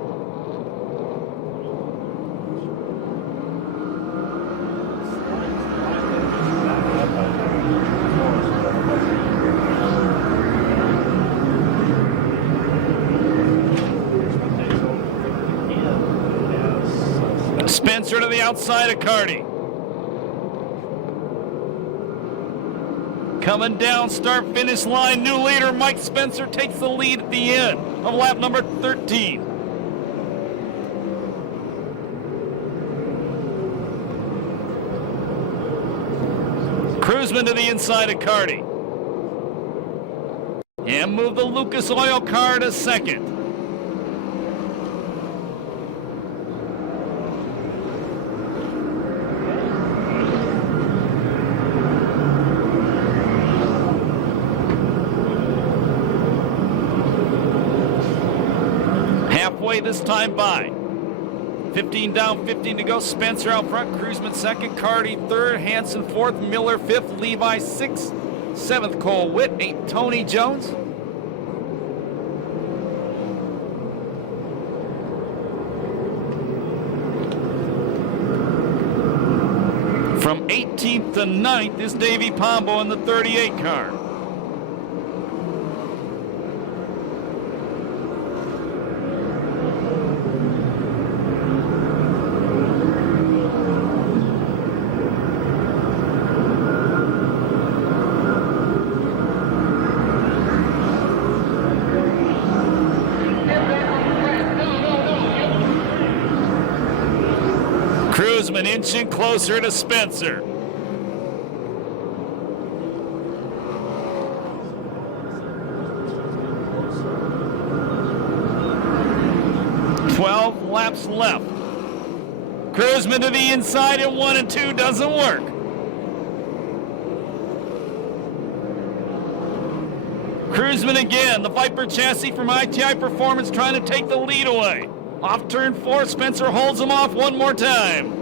Spencer to the outside of Carty. Coming down, start finish line, new leader Mike Spencer takes the lead at the end of lap number 13. Cruzman to the inside of Carty. And move the Lucas Oil car to 2nd. This time by 15 down, 15 to go. Spencer out front, Cruzman 2nd, Carty 3rd, Hansen 4th, Miller 5th, Levi 6th, 7th, Cole Witt, 8th, Tony Jones. From 18th to 9th is Davey Pombo in the 38 car. Cruzman inching closer to Spencer. "12 laps left. Cruzman to the inside in 1 and 2 doesn't work. Cruzman again, the Viper chassis from ITI Performance trying to take the lead away. Off turn 4, Spencer holds him off one more time.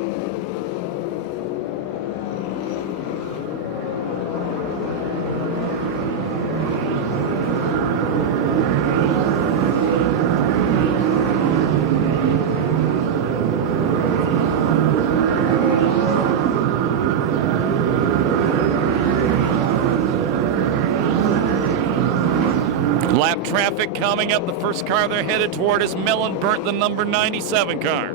Lap traffic coming up. The first car they're headed toward is Mellon Burnt, the number 97 car.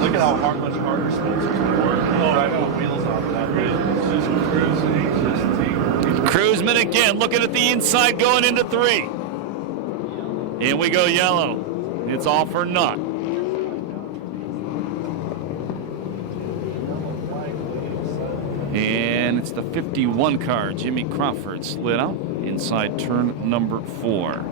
Look at how much harder Spencer's been working. Driving the wheels off that. Cruzman again looking at the inside going into 3. In we go yellow. It's all for naught. And it's the 51 car. Jimmy Crawford slid out inside turn number 4.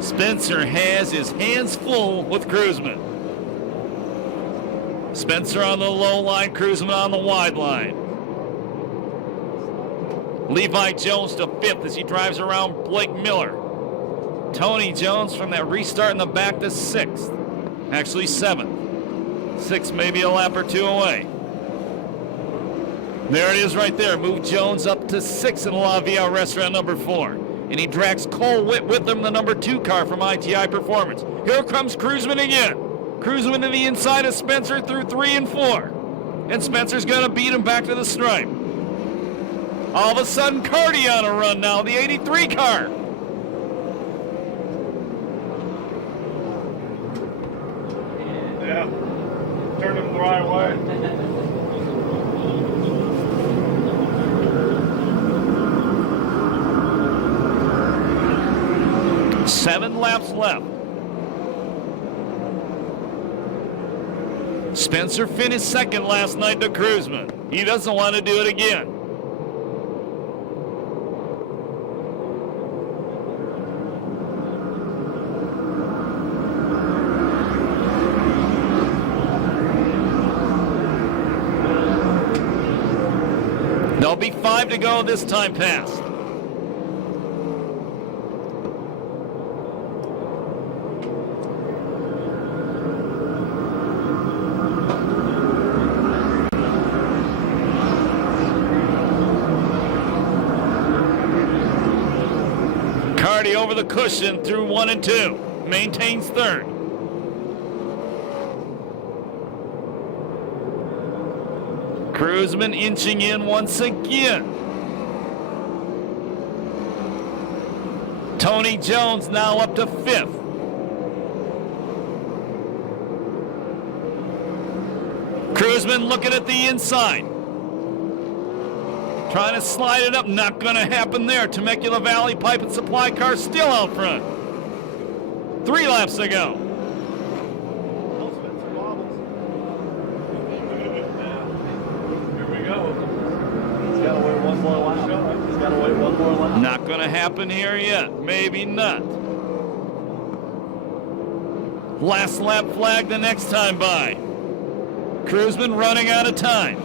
Spencer has his hands full with Cruzman. Spencer on the low line, Cruzman on the wide line. Levi Jones to 5th as he drives around Blake Miller. Tony Jones from that restart in the back to 6th. Actually 7th. 6th maybe a lap or 2 away. There it is right there. Move Jones up to 6th in La Via restaurant number 4. And he drags Cole Witt with him, the number 2 car from ITI Performance. Here comes Cruzman again. Cruzman to the inside of Spencer through 3 and 4. And Spencer's going to beat him back to the stripe. All of a sudden, Cardi on a run now, the 83 car. Yeah, turned him the right way. 7 laps left. Spencer finished 2nd last night to Cruzman. He doesn't want to do it again. There'll be 5 to go this time past. Cardi over the cushion through 1 and 2. Maintains 3rd. Cruzman inching in once again. Tony Jones now up to 5th. Cruzman looking at the inside. Trying to slide it up, not going to happen there. Temecula Valley Pipe and Supply car still out front. 3 laps to go. Here we go. He's got to wait one more lap. He's got to wait one more lap. Not going to happen here yet. Maybe not. Last lap flag the next time by. Cruzman running out of time.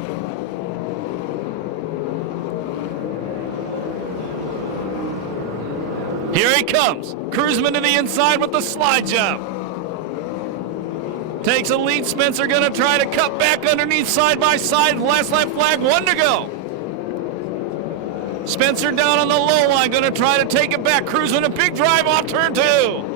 Here he comes. Cruzman to the inside with the slide jump. Takes a lead. Spencer going to try to cut back underneath side by side. Last lap flag, 1 to go. Spencer down on the low line, going to try to take it back. Cruzman a big drive off turn 2.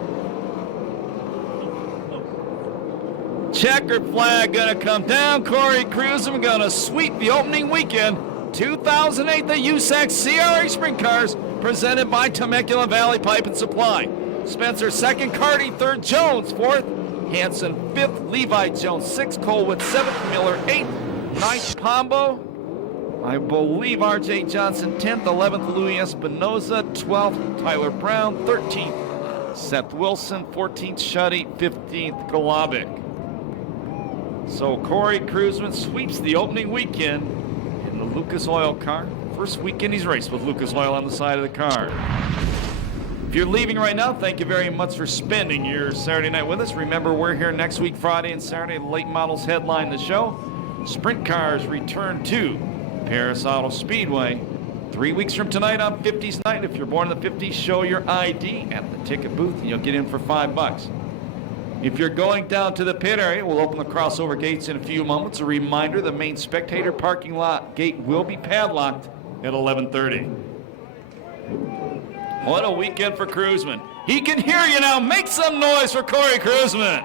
Checkered flag going to come down. Corey Cruzman going to sweep the opening weekend. 2008, the USAC CRA Sprint Cars, presented by Temecula Valley Pipe and Supply. Spencer 2nd, Cardi 3rd, Jones 4th, Hanson 5th, Levi Jones 6th, Colwood 7th, Miller 8th, 9th, Pombo, I believe R.J. Johnson 10th, 11th, Louis Espinoza 12th, Tyler Brown 13th, Seth Wilson 14th, Shuddy 15th, Galabik. So Corey Cruzman sweeps the opening weekend in the Lucas Oil car. First weekend he's raced with Lucas Oil on the side of the car. If you're leaving right now, thank you very much for spending your Saturday night with us. Remember, we're here next week, Friday and Saturday. Late models headline the show. Sprint cars return to Perris Auto Speedway 3 weeks from tonight on 50s night. If you're born in the 50s, show your ID at the ticket booth and you'll get in for $5. If you're going down to the pit area, we'll open the crossover gates in a few moments. A reminder, the main spectator parking lot gate will be padlocked at 11:30. What a weekend for Cruzman. He can hear you now. Make some noise for Corey Cruzman.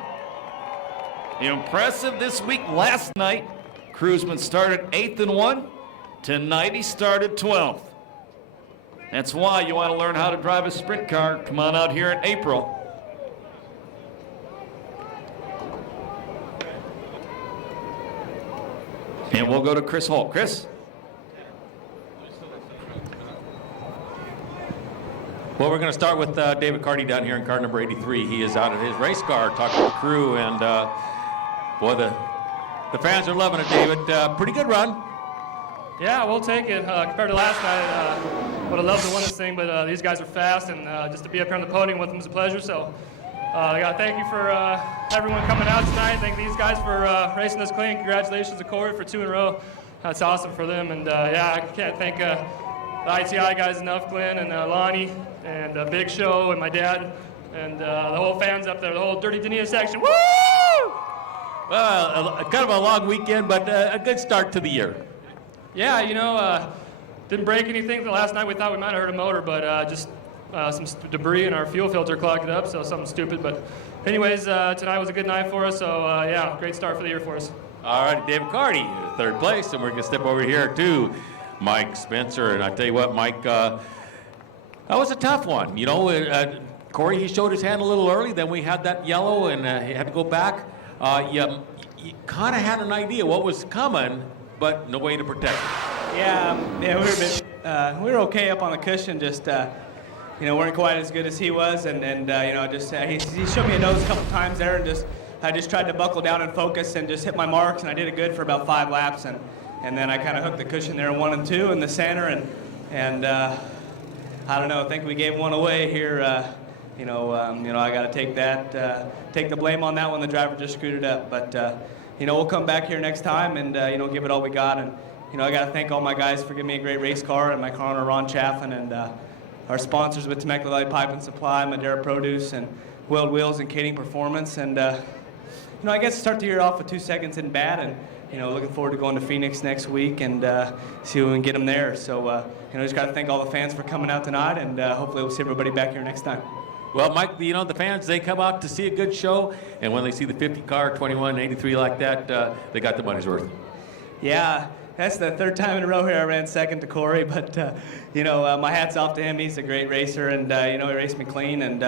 Impressive this week. Last night, Cruzman started 8th and 1. Tonight he started 12th. That's why you want to learn how to drive a sprint car. Come on out here in April. And we'll go to Chris Holt. Chris? Well, we're going to start with David Carty down here in car number 83. He is out of his race car talking to the crew, and boy, the fans are loving it, David. Pretty good run. Yeah, we'll take it. Compared to last night, would have loved to win this thing, but these guys are fast, and just to be up here on the podium with them is a pleasure. So I got to thank you for everyone coming out tonight. Thank these guys for racing this clean. Congratulations to Corey for 2 in a row. That's awesome for them. And yeah, I can't thank the ITI guys enough, Glenn and Lonnie and Big Show and my dad and the whole fans up there, the whole Dirty Dania section. Woo! Well, kind of a long weekend, but a good start to the year. Yeah, you know, didn't break anything. Last night we thought we might have hurt a motor, but just some debris in our fuel filter clogged it up, so something stupid. But anyways, tonight was a good night for us, so yeah, great start for the year for us. All right, David Carty, 3rd place, and we're going to step over here to Mike Spencer. And I tell you what, Mike, that was a tough one. You know, Corey, he showed his hand a little early, then we had that yellow, and he had to go back. You kind of had an idea what was coming, but no way to protect it. Yeah, we were okay up on the cushion, just you know, weren't quite as good as he was, and you know, just he showed me a nose a couple times there, and I just tried to buckle down and focus and just hit my marks, and I did it good for about 5 laps, and then I kind of hooked the cushion there 1 and 2 in the center, and I don't know, I think we gave one away here. You know, I got to take the blame on that one. The driver just screwed it up, but you know, we'll come back here next time and you know, give it all we got. And you know, I got to thank all my guys for giving me a great race car, and my car owner Ron Chaffin, and our sponsors with Temecula Light Pipe and Supply, Madera Produce, and Weld Wheels and Cating Performance. And you know, I guess to start the year off with 2 seconds isn't bad, and you know, looking forward to going to Phoenix next week and see if we can get them there. So you know, just got to thank all the fans for coming out tonight, and hopefully we'll see everybody back here next time. Well, Mike, you know, the fans, they come out to see a good show, and when they see the 50 car, 21, 83 like that, they got the money's worth. Yeah, that's the 3rd time in a row here I ran 2nd to Corey, but you know, my hat's off to him. He's a great racer, and you know, he raced me clean, and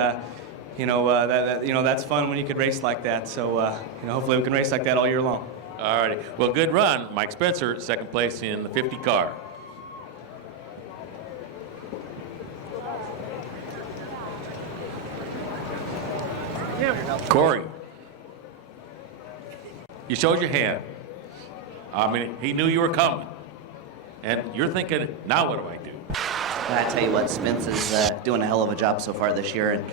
you know, you know, that's fun when you could race like that. So you know, hopefully we can race like that all year long. All righty. Well, good run, Mike Spencer, 2nd place in the 50 car. Corey, you showed your hand. I mean, he knew you were coming. And you're thinking, now what do I do? I tell you what, Spence is doing a hell of a job so far this year, and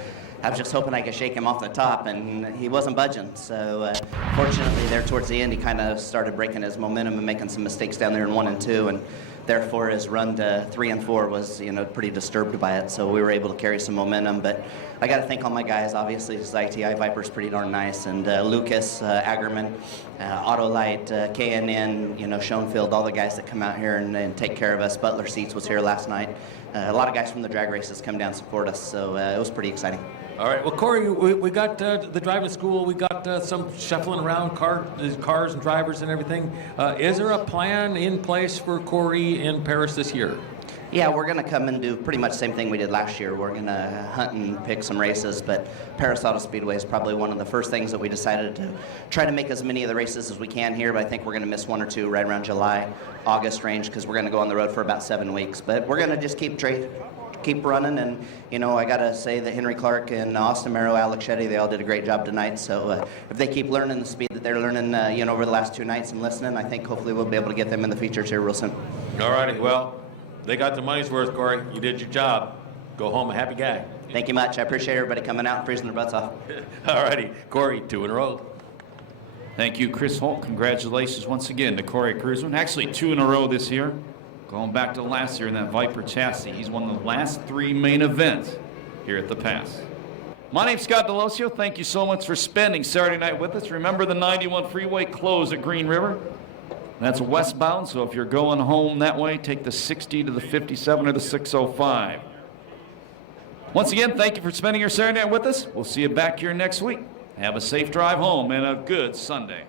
I was just hoping I could shake him off the top, and he wasn't budging. So fortunately there towards the end, he kind of started breaking his momentum and making some mistakes down there in 1 and 2, and therefore his run to 3 and 4 was, you know, pretty disturbed by it. So we were able to carry some momentum, but I got to thank all my guys. Obviously, this ITI Viper's pretty darn nice, and Lucas, Agerman, Autolite, KNN, you know, Schoenfield, all the guys that come out here and take care of us. Butler Seats was here last night. A lot of guys from the drag races come down and support us, so it was pretty exciting. All right. Well, Corey, we got the driving school. We got some shuffling around cars and drivers and everything. Is there a plan in place for Corey in Perris this year? Yeah, we're going to come and do pretty much the same thing we did last year. We're going to hunt and pick some races, but Perris Auto Speedway is probably one of the first things that we decided to try to make as many of the races as we can here, but I think we're going to miss 1 or 2 right around July, August range, because we're going to go on the road for about 7 weeks. But we're going to just keep running, and you know, I got to say that Henry Clark and Austin Merrow, Alex Shetty, they all did a great job tonight. So if they keep learning the speed that they're learning, you know, over the last 2 nights and listening, I think hopefully we'll be able to get them in the features here real soon. All righty. Well, they got the money's worth, Corey. You did your job. Go home a happy guy. Thank you much. I appreciate everybody coming out and freezing their butts off. All righty. Corey, 2 in a row. Thank you, Chris Holt. Congratulations once again to Corey Cruzman. Actually, 2 in a row this year. Going back to last year in that Viper chassis. He's won the last 3 main events here at the Pass. My name's Scott Delosio. Thank you so much for spending Saturday night with us. Remember, the 91 freeway closed at Green River. That's westbound, so if you're going home that way, take the 60 to the 57 or the 605. Once again, thank you for spending your Saturday night with us. We'll see you back here next week. Have a safe drive home and a good Sunday.